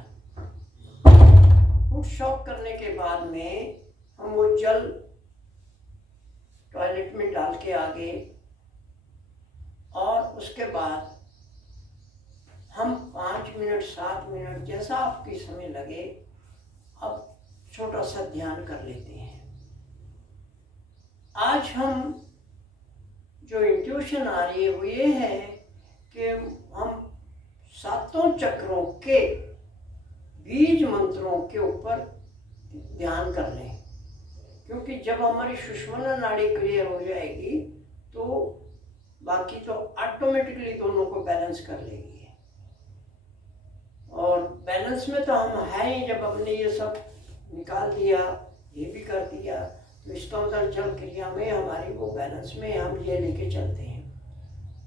रूट शॉक करने के बाद में हम वो जल टॉयलेट में डाल के आगे, और उसके बाद हम 5 मिनट 7 मिनट जैसा आपके समय लगे अब छोटा सा ध्यान कर लेते हैं। आज हम जो इंट्यूशन आ रही है वो ये है कि हम 7 चक्रों के बीज मंत्रों के ऊपर ध्यान कर लें, क्योंकि जब हमारी सुषुम्ना नाड़ी क्लियर हो जाएगी तो बाकी तो ऑटोमेटिकली दोनों को बैलेंस कर लेगी। और बैलेंस में तो हम हैं ही, जब हमने ये सब निकाल दिया, ये भी कर दिया, तो इसका मतलब जल क्रिया में हमारी वो बैलेंस में हम ये लेके चलते हैं।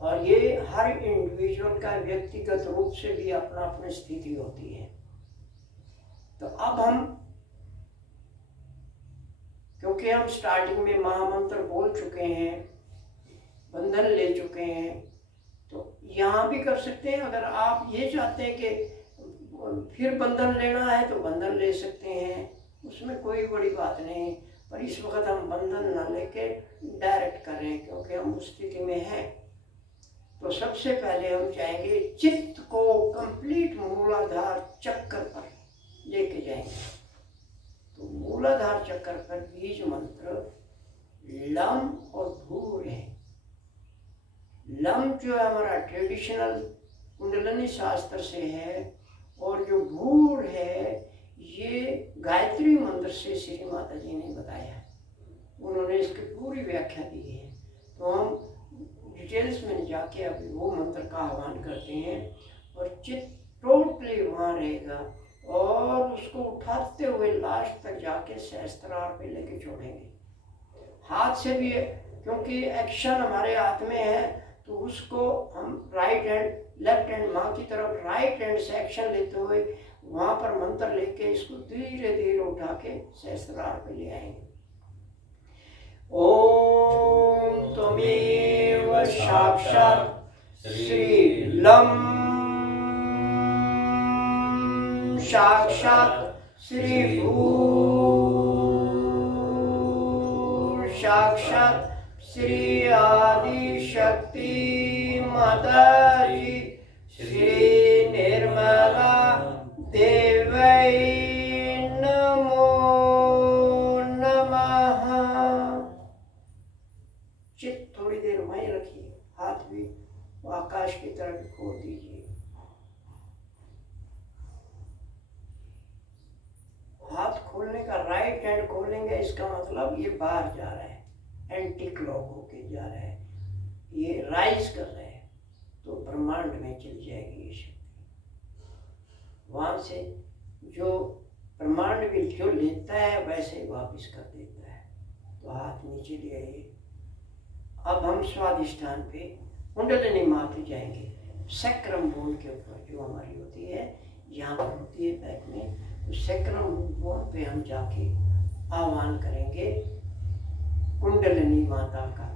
और ये हर इंडिविजुअल का व्यक्तिगत रूप से भी अपना अपनी स्थिति होती है। तो अब हम, क्योंकि हम स्टार्टिंग में महामंत्र बोल चुके हैं, बंधन ले चुके हैं, तो यहाँ भी कर सकते हैं। अगर आप ये चाहते हैं कि फिर बंधन लेना है तो बंधन ले सकते हैं, उसमें कोई बड़ी बात नहीं। पर इस वक्त हम बंधन ना लेके डायरेक्ट करें, क्योंकि हम उस स्थिति में हैं। तो सबसे पहले हम चाहेंगे चित्त को कंप्लीट मूलाधार चक्कर पर लेके जाएंगे। तो मूलाधार चक्कर पर बीज मंत्र लम और भूर है। लम जो हमारा ट्रेडिशनल कुंडलिनी शास्त्र से है, और जो भूर है ये गायत्री मंत्र से श्री माता जी ने बताया, उन्होंने इसकी पूरी व्याख्या दी है। तो हम डिटेल्स में जाके अभी वो मंत्र का आह्वान करते हैं, और चित्त टोटली वहाँ रहेगा, और उसको उठाते हुए लास्ट तक जाके सहस्त्रार पे लेके छोड़ेंगे। हाथ से भी, क्योंकि एक्शन हमारे हाथ में है, तो उसको हम राइट हैंड लेफ्ट हैंड माँ की तरफ राइट हैंड से एक्शन लेते हुए वहाँ पर मंत्र लेके इसको धीरे धीरे उठा के सहस्त्रार पे ले आएंगे। ओम त्वमेव साक्षात् श्री लम साक्षात् श्री भू साक्षात् श्री आदि शक्ति माता जी श्री निर्मला देवै नमो नमः। चित्त थोड़ी देर वहीं रखिए, हाथ भी आकाश की तरफ खोल दीजिए। हाथ खोलने का राइट हैंड खोलेंगे, इसका मतलब ये बाहर जा रहा है, एंटी क्लॉक होके जा रहा है, ये राइज कर रहा है, तो ब्रह्मांड में चली जाएगी ये शक्ति। वहाँ से जो ब्रह्मांड भी जो लेता है वैसे ही वापस कर देता है। तो हाथ नीचे ले आइए। अब हम स्वादिष्ठान पे कुंडलिनी मात्र जाएंगे। सैक्रम बोन के ऊपर जो हमारी होती है, यहाँ पर होती है बैक में, तो सैक्रम बोन पे हम जाके आह्वान करेंगे कुंडलिनी माता का।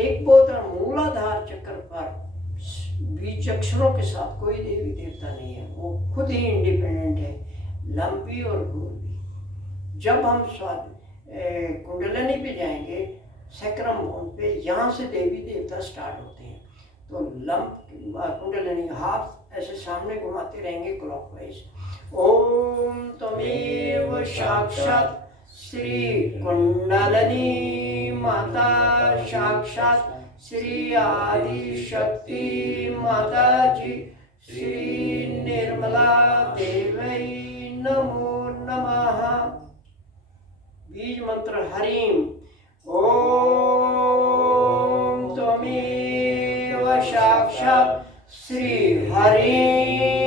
एक बहुत मूलाधार चक्र पर बीज अक्षरों के साथ कोई देवी देवता नहीं है, वो खुद ही इंडिपेंडेंट है, लंबी और भूर भी। जब हम कुंडलिनी पे जाएंगे सैक्रम बोन पे, यहाँ से देवी देवता स्टार्ट होते हैं। तो कुंडलिनी हाथ ऐसे सामने घुमाते रहेंगे क्लॉकवाइज। ओम त्वमेव साक्षात् श्री कुंडलिनी माता साक्षात् श्री आदि शक्ति माता जी श्री निर्मला देवै नमो नमः। बीज मंत्र हरिम। ओम त्वमेव साक्षात् श्री हरिम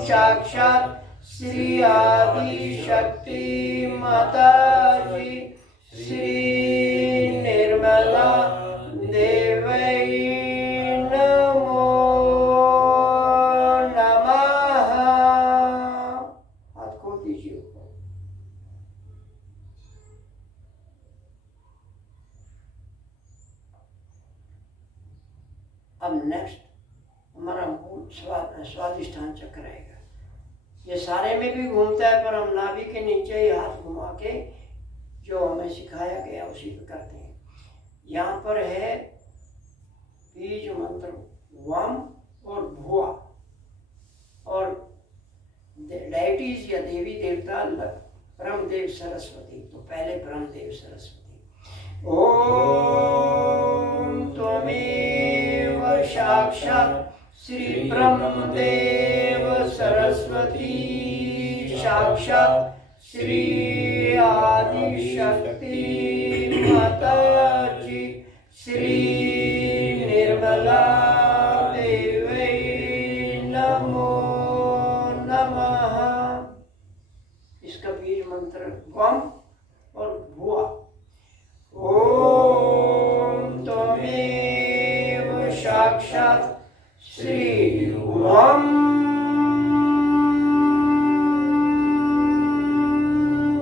साक्षात् श्री आदि शक्ति माता जी श्री निर्मला देवै नमो नमः। हाथ खोल दीजिए। अब नेक्स्ट हमारा मूल स्वादिष्ठान चक्र आएगा। ये सारे में भी घूमता है, पर हम नाभि के नीचे ही हाथ घुमा के जो हमें सिखाया गया उसी पे करते हैं। यहाँ पर है बीज मंत्र वम और भुआ, और डाइटीज या देवी देवता ब्रह्मदेव सरस्वती। तो पहले ब्रह्मदेव सरस्वती। ओम त्वमेव साक्षात् श्री ब्रह्मदेव सरस्वती साक्षात् श्री आदिशक्ति माताजी श्री निर्मला देवी नमो नमः। इसका बीज मंत्र वम और भुआ। ओम त्वमेव साक्षात् श्री वम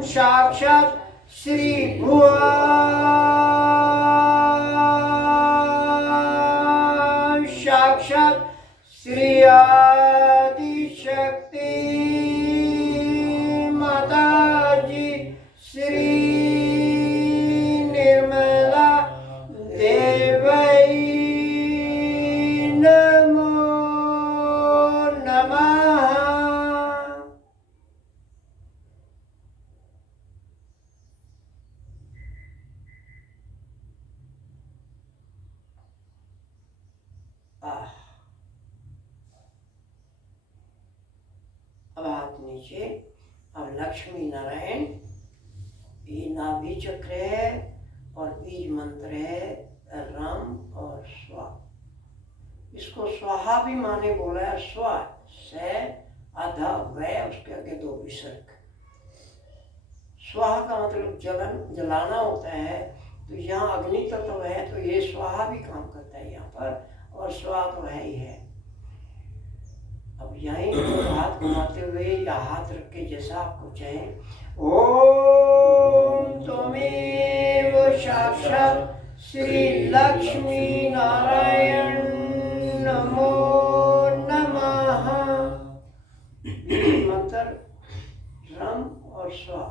साक्षात् श्री भुआ साक्षात् श्री आदिशक्ति माताजी श्री निर्मला देवी नमो नमः। अब हाथ नीचे। अब लक्ष्मी नारायण, ये नाभि चक्र है और बीज मंत्र है रम और स्वा। इसको स्वाहा भी माने बोला है। स्वा से आधा वह, उसके आगे दो विसर्ग। स्वाहा का मतलब जलन, जलाना होता है। तो यहाँ अग्नि तत्व है, तो ये स्वाहा भी काम करता है यहाँ पर, और स्वा तो है ही है। अब यहीं हाथ घुमाते हुए या हाथ रख के जैसा आपको चाहे। ओम त्वमेव साक्षात् श्री लक्ष्मी नारायण नमो नमः। मंत्र रम और स्वा।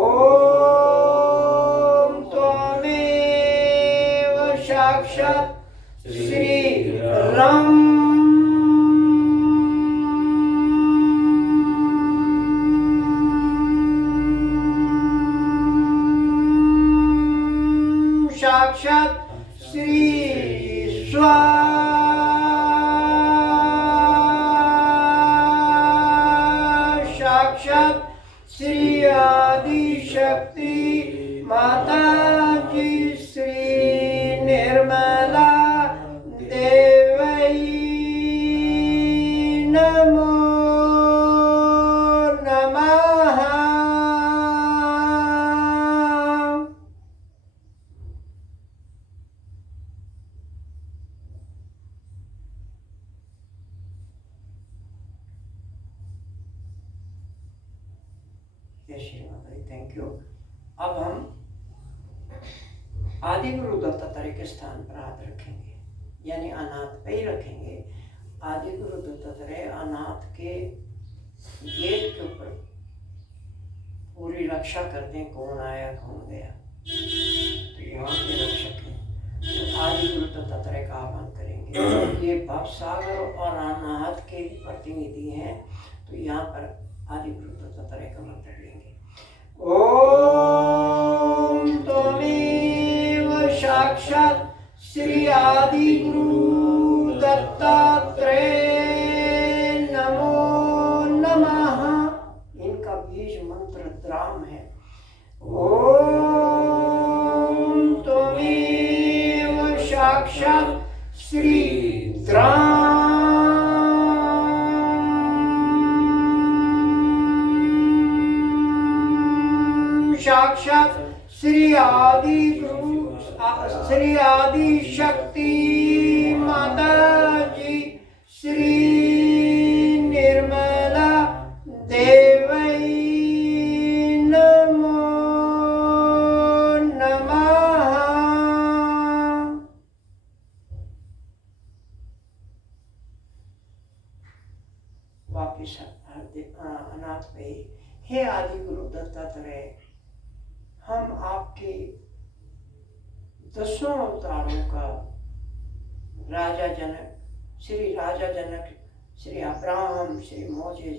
ओम त्वमेव साक्षात् श्री रम साक्षात् श्री स्वा साक्षात् श्री आदिशक्ति माताजी श्री निर्मला देवी नमो नमः। जय श्री माता दी, थैंक यू। अब हम आदि गुरु दत्तात्रेय के स्थान पर हाथ रखेंगे, यानी अनाथ पे ही रखेंगे। आदि गुरु दत्तात्रेय अनाथ के गेट के ऊपर पूरी रक्षा करते हैं, कौन आया कौन गया। तो यहाँ के रक्षक हैं, तो आदि गुरु दत्तात्रेय का आह्वान करेंगे। ये भव सागर और अनाथ के प्रतिनिधि हैं, तो यहाँ पर आदि गुरु दत्तात्रेय का मंत्र लेंगे। ओम त्वमेव साक्षात् श्री आदि गुरु दत्तात्रेय नमो नमः। इनका बीज मंत्र द्राम है। ओम त्वमेव साक्षात् श्री द्राम साक्षात् श्री आदि गुरु श्री आदि शक्ति माताजी श्री निर्मला देवी नमो नमः। वापिस अनाथ भई, हे आदि गुरु दत्तात्रेय, हम आपके 10 अवतारों का राजा जनक, श्री राजा Janak, Shri Abraham, Shri Moses,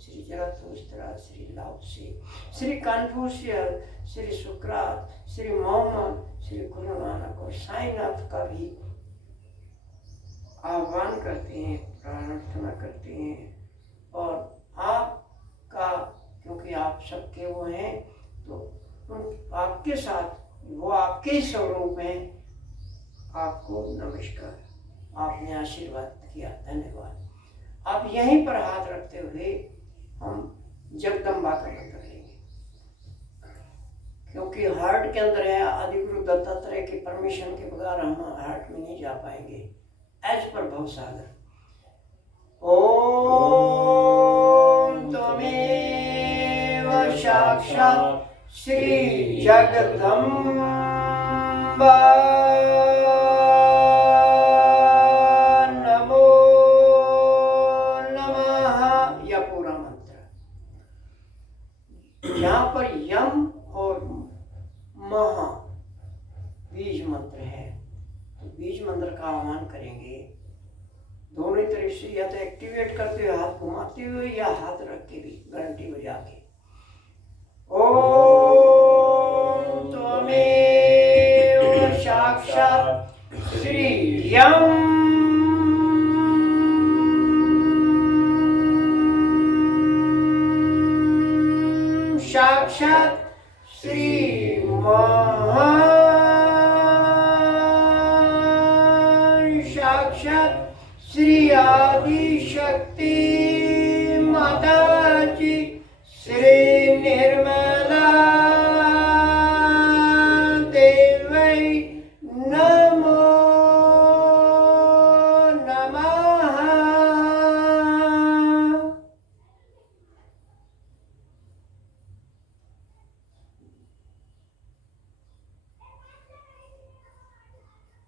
Shri Zarathustra, Shri Lao Tzu, Shri Confucius, Shri सुकरात, श्री मोहम्मद, श्री गुरु नानक और साईनाथ का भी आह्वान करते हैं, प्रार्थना करते हैं। और आपका, क्योंकि आप सबके वो हैं, तो आपके साथ वो आपके ही स्वरूप हैं। आपको नमस्कार, आपने आशीर्वाद किया, धन्यवाद। आप यहीं पर हाथ रखते हुए हम जगदम्बा का मंत्र लेंगे, क्योंकि हार्ट के अंदर है। आदिगुरु दत्तात्रेय की परमिशन के बगैर हम हार्ट में नहीं जा पाएंगे। एज पर भवसागर। ओम त्वमेव साक्षात् श्री जगदम्बा नमो नमः। यह पूरा मंत्र, यहाँ पर यम और महा बीज मंत्र है, तो बीज मंत्र का आह्वान करेंगे दोनों ही तरफ से, या तो एक्टिवेट करते हुए, हाथ घुमाते हुए, या हाथ रख के भी घंटी बजा के। ओम त्वमेव साक्षात् श्री यम साक्षात् श्री महा साक्षात् श्री आदि शक्ति माता जी, श्री निर्मला देवी नमो नमः।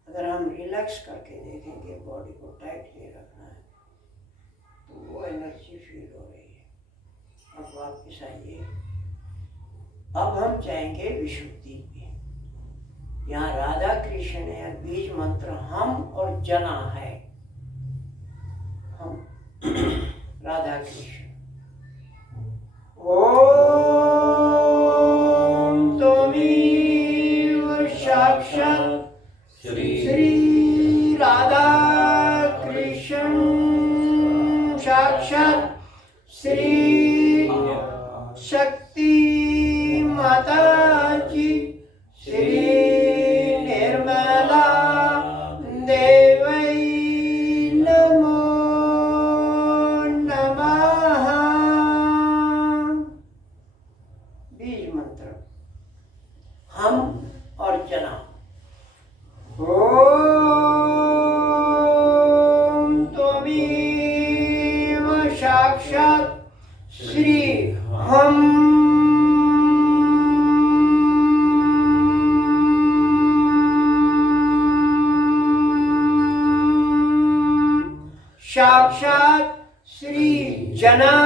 अगर हम रिलैक्स करके देखेंगे, बॉडी को टाइट नहीं रखना है, तो वो एनर्जी फील हो रही है। अब वापस आइए। अब हम जाएंगे विशुद्धि पे। यहाँ राधा कृष्ण है, बीज मंत्र हम और जना है। हम राधा कृष्ण। ओम त्वमेव साक्षात् श्री राधा कृष्ण साक्षात् श्री शक्ति माता जी, श्री निर्मला देवी नमो नमः। बीज मंत्र हम और जना। ओम त्वमेव साक्षात् श्री हम साक्षात् श्री जना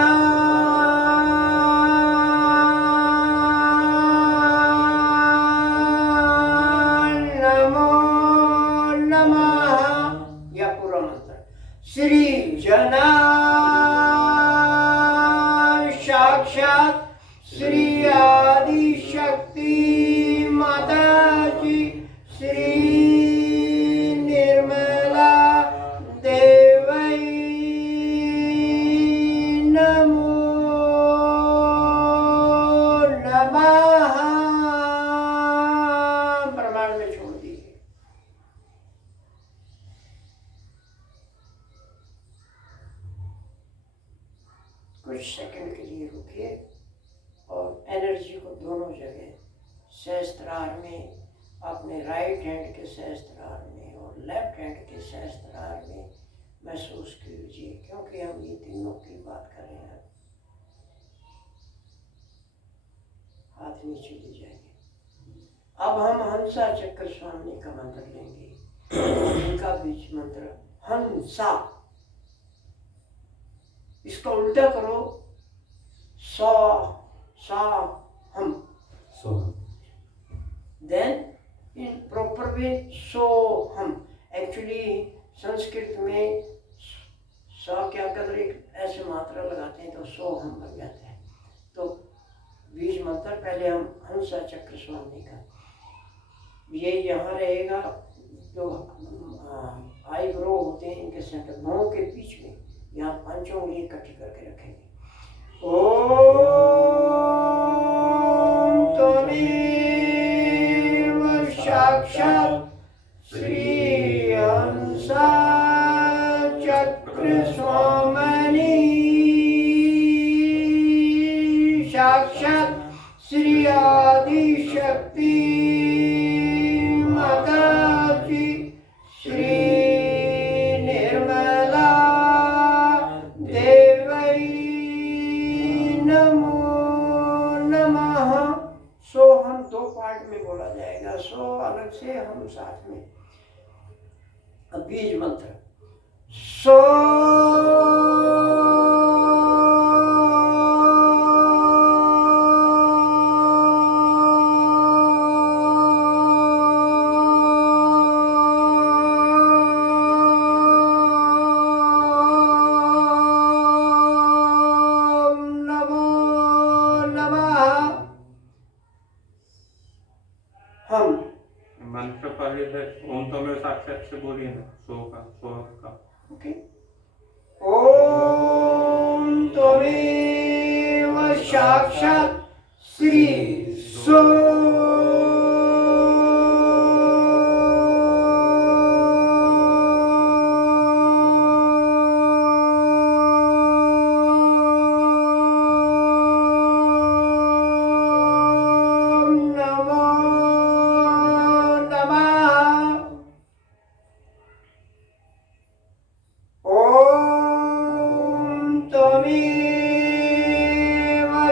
नमो नमः। यह पूरा मंत्र, श्री जना साक्षात् श्री आदि शक्ति माता जी, श्री निर्मला देवी नमो नमः। प्रमाण में छोड़ दीजिए। कुछ सेकंड के लिए रुकिए और एनर्जी को दोनों जगह, सहस्त्रार में, अपने राइट हैंड के सहस्त्रार में और लेफ्ट हैंड के सहस्त्रार में महसूस कीजिए, क्योंकि हम ये तीनों की बात कर रहे हैं। हाथ नीचे ले जाएंगे। अब हम हंसा चक्र स्वामी का मंत्र लेंगे। इनका बीज मंत्र हंसा। इसका उल्टा करो सा सा हम, सोहम। then in proper way so हम। एक्चुअली संस्कृत में सा क्या कर एक ऐसे मात्रा लगाते हैं तो सो हम बन जाते हैं। तो बीज मंत्र पहले हम हंसा चक्र स्वामी का ये यहाँ रहेगा। जो आईब्रो होते हैं इनके सेंटर मुंह के बीच में यहाँ 5 उंगली इकट्ठी करके रखेंगे। ओम त्वमेव साक्षात् श्री हंसा चक्र स्वामिनी साक्षात् श्री आदि शक्ति माता जी श्री निर्मला देवै नमो नमः। सो हम 2 पार्ट में बोला जाएगा, सो अलग से हम साथ में। अब बीज मंत्र सो हम मंत्र पहले से ओम तमेव साक्षात से बोलिए ना, सो का ओके। ओम त्वमेव साक्षात् श्री सो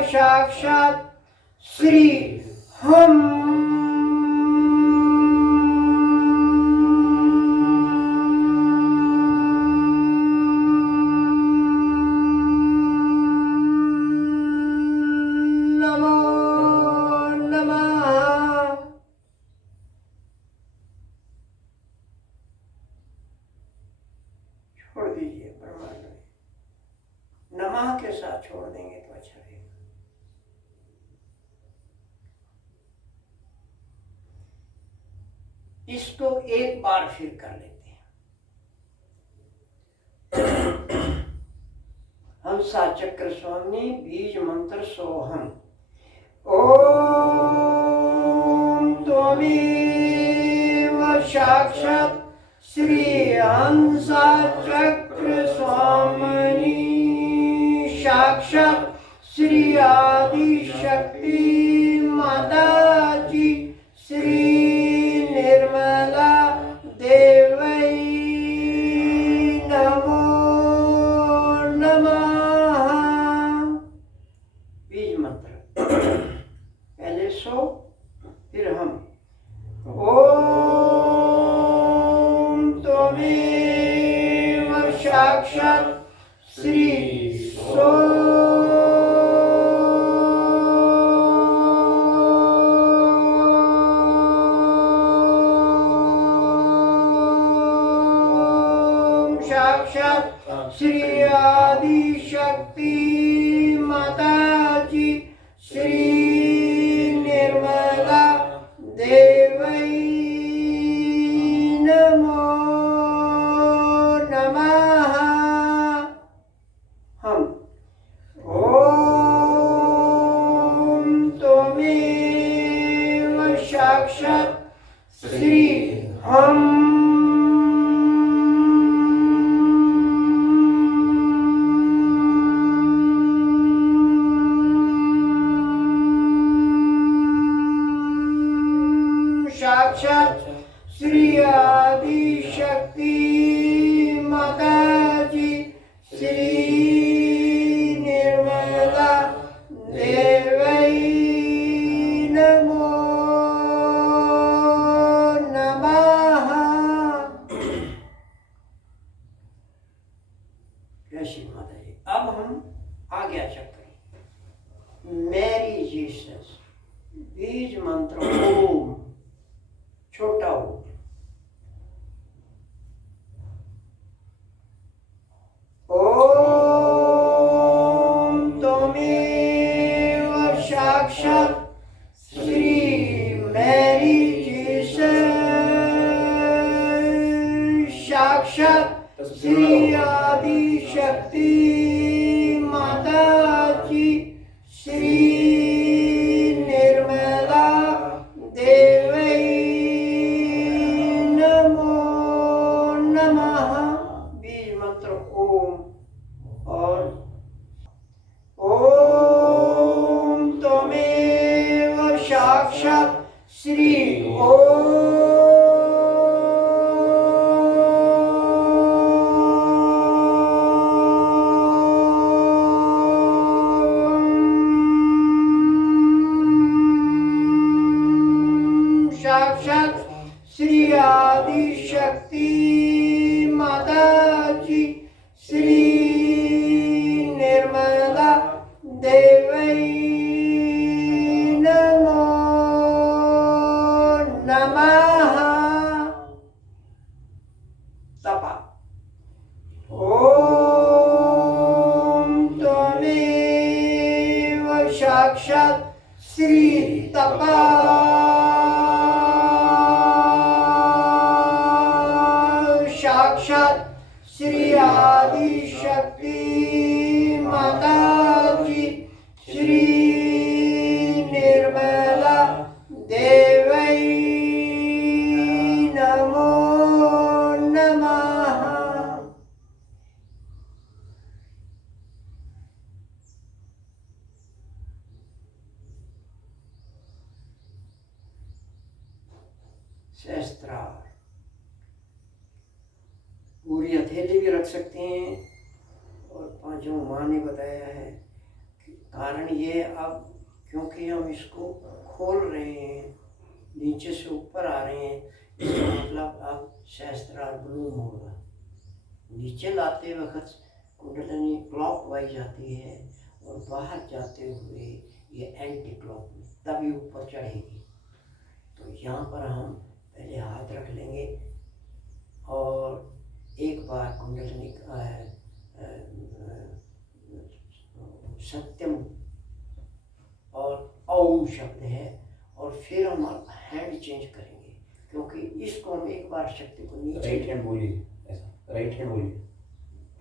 साक्षात् श्री हम नमो नमः। छोड़ दीजिए ब्रह्मांड में, नमः के साथ छोड़ देंगे तो अच्छा रहेगा। इसको एक बार फिर कर लेते हैं। हंसा चक्र स्वामी बीज मंत्र सोहम। ओम त्वमेव साक्षात् श्री हंसा चक्र स्वामिनी साक्षात् श्री आदि शक्ति माता जी श्री निर्मला देवै नमो नमः। बीज मंत्र पहले सो फिर हम। ओम त्वमेव साक्षात् श्री सो श्री आदि शक्ति माता जी श्री निर्मला देवै नमो नमः। हम ओम त्वमेव साक्षात् श्री हम साक्षात् श्री आदि शक्ति माता जी श्री निर्मला देवै नमो नमः। जय श्री माता जी। अब हम आज्ञा चक्र मैरी जीसस। बीज मंत्र ओम, छोटा ओम। ओम त्वमेव साक्षात् श्री मैरी जीसस, साक्षात् श्री आदि शक्ति माता जी, श्री निर्मला देवी नमो नमः। बीज मंत्र ओम। और ओम त्वमेव साक्षात् श्री साक्षात् श्री आदि शक्ति माता जी, श्री निर्मला देवी नमो नमः। तपा। ओम त्वमेव साक्षात् श्री तपा, साक्षात् श्री आदि शक्ति माता जी, श्री निर्मला देवी नमो नमः। सहस्त्रार। पूरी हथेली भी रख सकते हैं। और पांचों माँ ने बताया है कारण ये अब क्योंकि हम इसको खोल रहे हैं, नीचे से ऊपर आ रहे हैं, इसका मतलब अब सहस्त्रार ब्लूम होगा। नीचे लाते वक्त कुंडलिनी क्लॉकवाइज आती है और बाहर जाते हुए ये एंटी क्लॉक में तभी ऊपर चढ़ेगी। तो यहाँ पर हम पहले हाथ रख लेंगे और एक बार कुंडलिनी सत्यम और ओम शब्द है, और फिर हम हैंड चेंज करेंगे क्योंकि इसको हम एक बार शक्ति को नीचे। राइट हैंड बोलिए, ऐसा राइट हैंड बोलिए,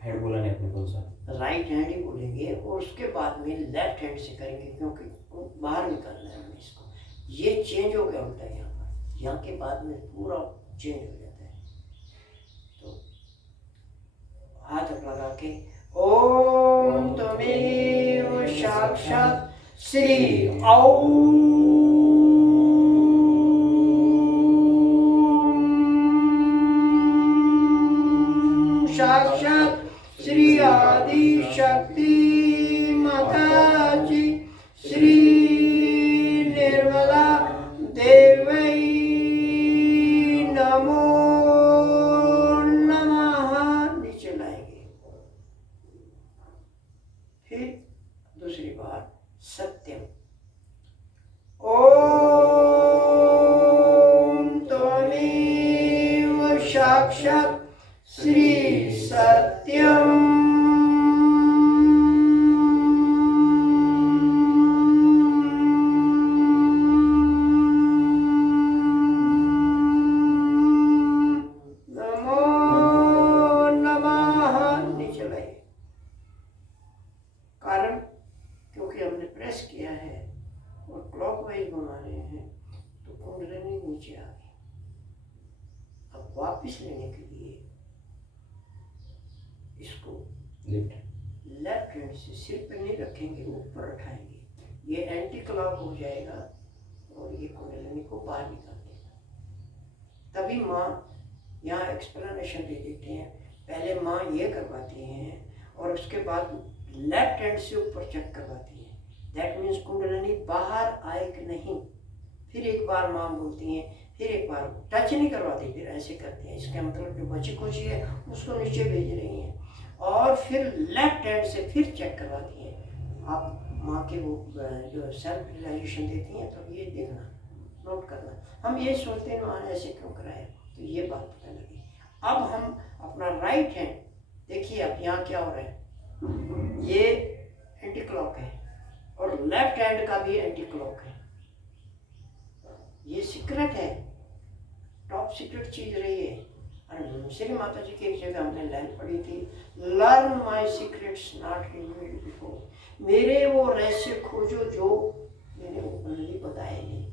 हैंड बोला नहीं अपने कौन सा, राइट हैंड ही बोलेंगे और उसके बाद में लेफ्ट हैंड से करेंगे क्योंकि बाहर निकालना है हमें इसको। ये चेंज हो गया उल्टा यहाँ पर, यहाँ के बाद में पूरा चेंज हो जाता है। तो हाथ लगा के ओम त्वमेव साक्षात् श्री ओम साक्षात् श्री आदि शक्ति माता जी, श्री निर्मला देवी नमो नमः। नीचे लाएंगे। फिर दूसरी बार सत्यम। ओम त्वमेव साक्षात् श्री सत्यम नमो नमः। नीचे लाइए। कारण क्योंकि हमने प्रेस किया है और क्लॉकवाइज घुमा रहे हैं तो कुंडलिनी नीचे आ गई। अब वापस लेने के लिए इसको लेफ्ट हैंड से सिर पे नहीं रखेंगे, ऊपर उठाएंगे। ये एंटी क्लॉक हो जाएगा और ये कुंडलिनी को बाहर निकाल देगा। तभी माँ यहाँ एक्सप्लेनेशन दे देते हैं। पहले माँ ये करवाती हैं और उसके बाद लेफ्ट हैंड से ऊपर चेक करवाती हैं। दैट मीन्स कुंडलिनी बाहर आए कि नहीं। फिर एक बार माँ बोलती हैं, फिर एक बार टच नहीं करवाती, फिर ऐसे करते हैं। इसका मतलब जो बची खुची है उसको नीचे भेज रही हैं और फिर लेफ्ट हैंड से फिर चेक करवाती हैं। आप माँ के वो जो सेल्फ रियलाइजेशन देती हैं, तो ये देखना, नोट करना। हम ये सोचते हैं माँ ने ऐसे क्यों कराया, तो ये बात पता लगी। अब हम अपना राइट हैंड देखिए, अब यहाँ क्या हो रहा है, ये एंटी क्लॉक है और लेफ्ट हैंड का भी एंटी क्लॉक है। ये सीक्रेट है, टॉप सीक्रेट चीज रही है। और श्री माता जी की एक जगह हमने लाइन पढ़ी थी, learn my secrets not revealed before, मेरे वो रहस्य खोजो जो मैंने ओपनली बताए नहीं,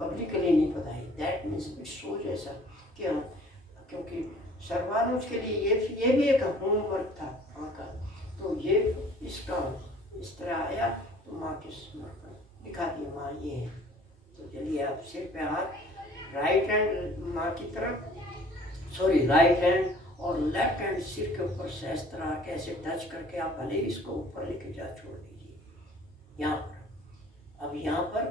पब्लिकली नहीं बताए। दैट मीन्स इट सोच ऐसा कि हम, क्योंकि सर्वानुज के लिए ये भी एक होमवर्क था माँ का, तो ये इसका इस तरह आया, तो माँ के समर्पण दिखा दी, माँ ये है। तो चलिए आप सिर पे हाथ, राइट हैंड माँ की तरफ, सॉरी राइट हैंड और लेफ्ट हैंड सिर के ऊपर से इस तरह कैसे टच करके आप भले ही इसको ऊपर लेके जा छोड़ दीजिए यहाँ पर। अब यहाँ पर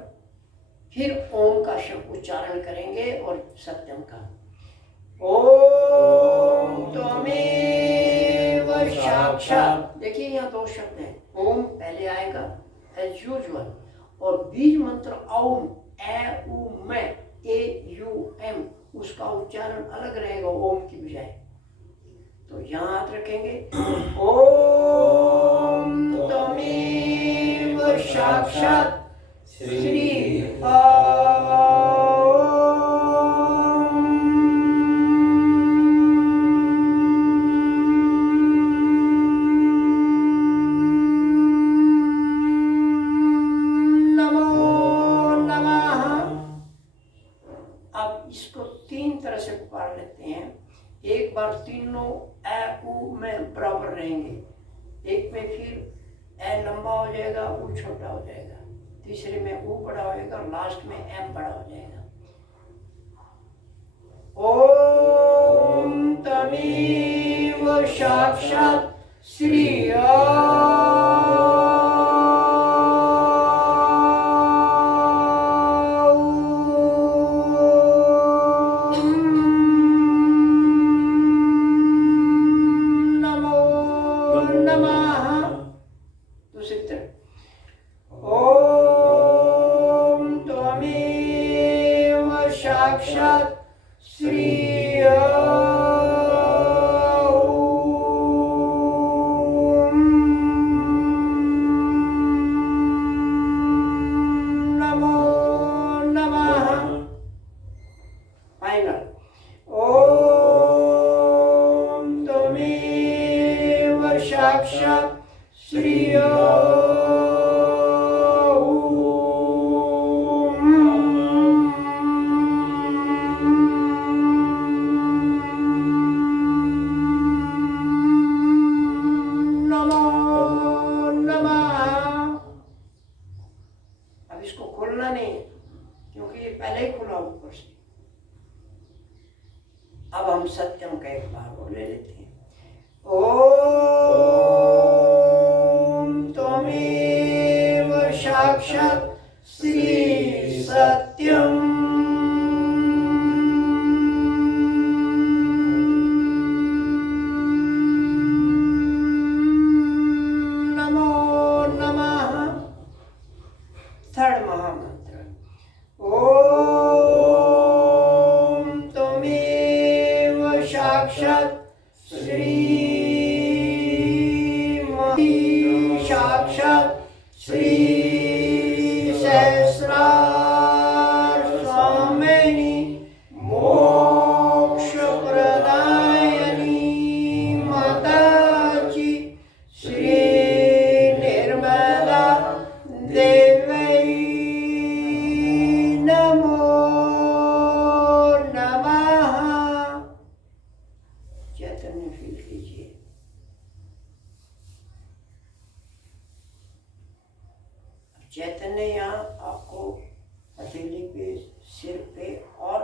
फिर ओम का शब्द उच्चारण करेंगे और सत्यम का। ओम त्वमेव साक्षात्, देखिए यहाँ दो शब्द हैं, ओम पहले आएगा एज यूजुअल, और बीज मंत्र ओम, ए उ मैं, ए यू एम, उसका उच्चारण अलग रहेगा ओम की बजाय। तो यहाँ हाथ रखेंगे, ओम त्वमेव साक्षात् श्री एक बार तीनों ए उ में बराबर रहेंगे, एक में फिर ए लंबा हो जाएगा, उ छोटा हो जाएगा, तीसरे में उ बड़ा हो जाएगा और लास्ट में एम बड़ा हो जाएगा। ओम तमेव साक्षात् श्री साक्षात् श्री नमो नमः। फाइनल, ओम त्वमेव साक्षात् श्री अब हम सत्यम का एक बार और ले लेते हैं। ओम त्वमेव साक्षात् श्री सत्यम नमो नमः। थर्ड महामंत्र, ओम त्वमेव साक्षात् श्री साक्षात् श्री सहस्रार स्वामिनी मोक्ष प्रदायनी माताजी श्री निर्मला देवी नमो नमः। चैतन्य फील कीजिए। चैतन्य यहाँ आपको हथेली पे, सिर पे और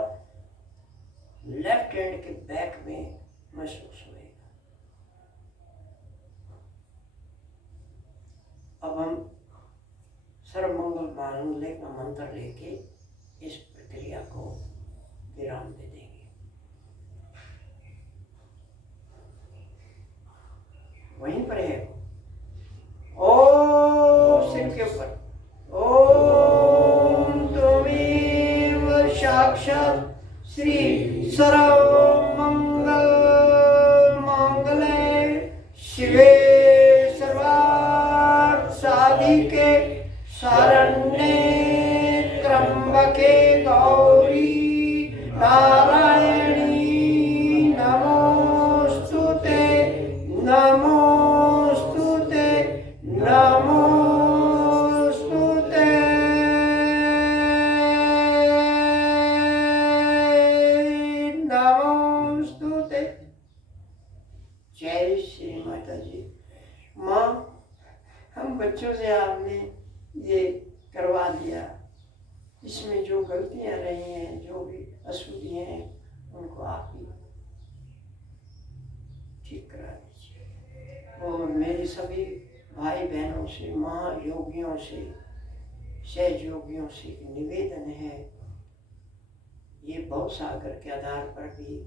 लेफ्ट हैंड के बैक में महसूस होएगा। अब हम सर्वमंगल मांगल्य का मंत्र लेके इस प्रक्रिया को विराम दे देंगे। वहीं पर है, ओ साधिके शरण्ये त्र्यंबके गौरी नारायणी नमोस्तुते नमोस्तुते नमोस्तुते। नमोस्तुते। जय श्री माता जी। माँ, हम बच्चों से आपने ये करवा दिया, इसमें जो गलतियां रही हैं, जो भी अशुद्धियां हैं, उनको आप ही ठीक करा दीजिए। और मेरे सभी भाई बहनों से, महायोगियों से, सहज योगियों से निवेदन है, ये भव सागर के आधार पर भी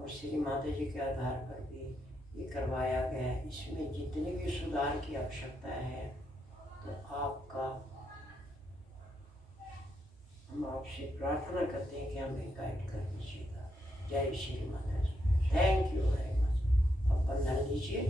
और श्री माता जी के आधार पर भी ये करवाया गया है। इसमें जितनी भी सुधार की आवश्यकता है तो आपका, हम आपसे प्रार्थना करते हैं कि हमें गाइड कर दीजिएगा। जय Shri Mata ji. Thank you very much. अब बंधन लीजिए।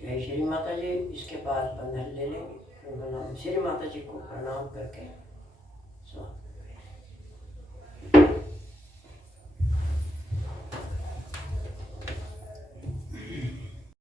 जय श्री माता जी। इसके बाद बंधन ले लेंगे। श्री माता जी को प्रणाम करके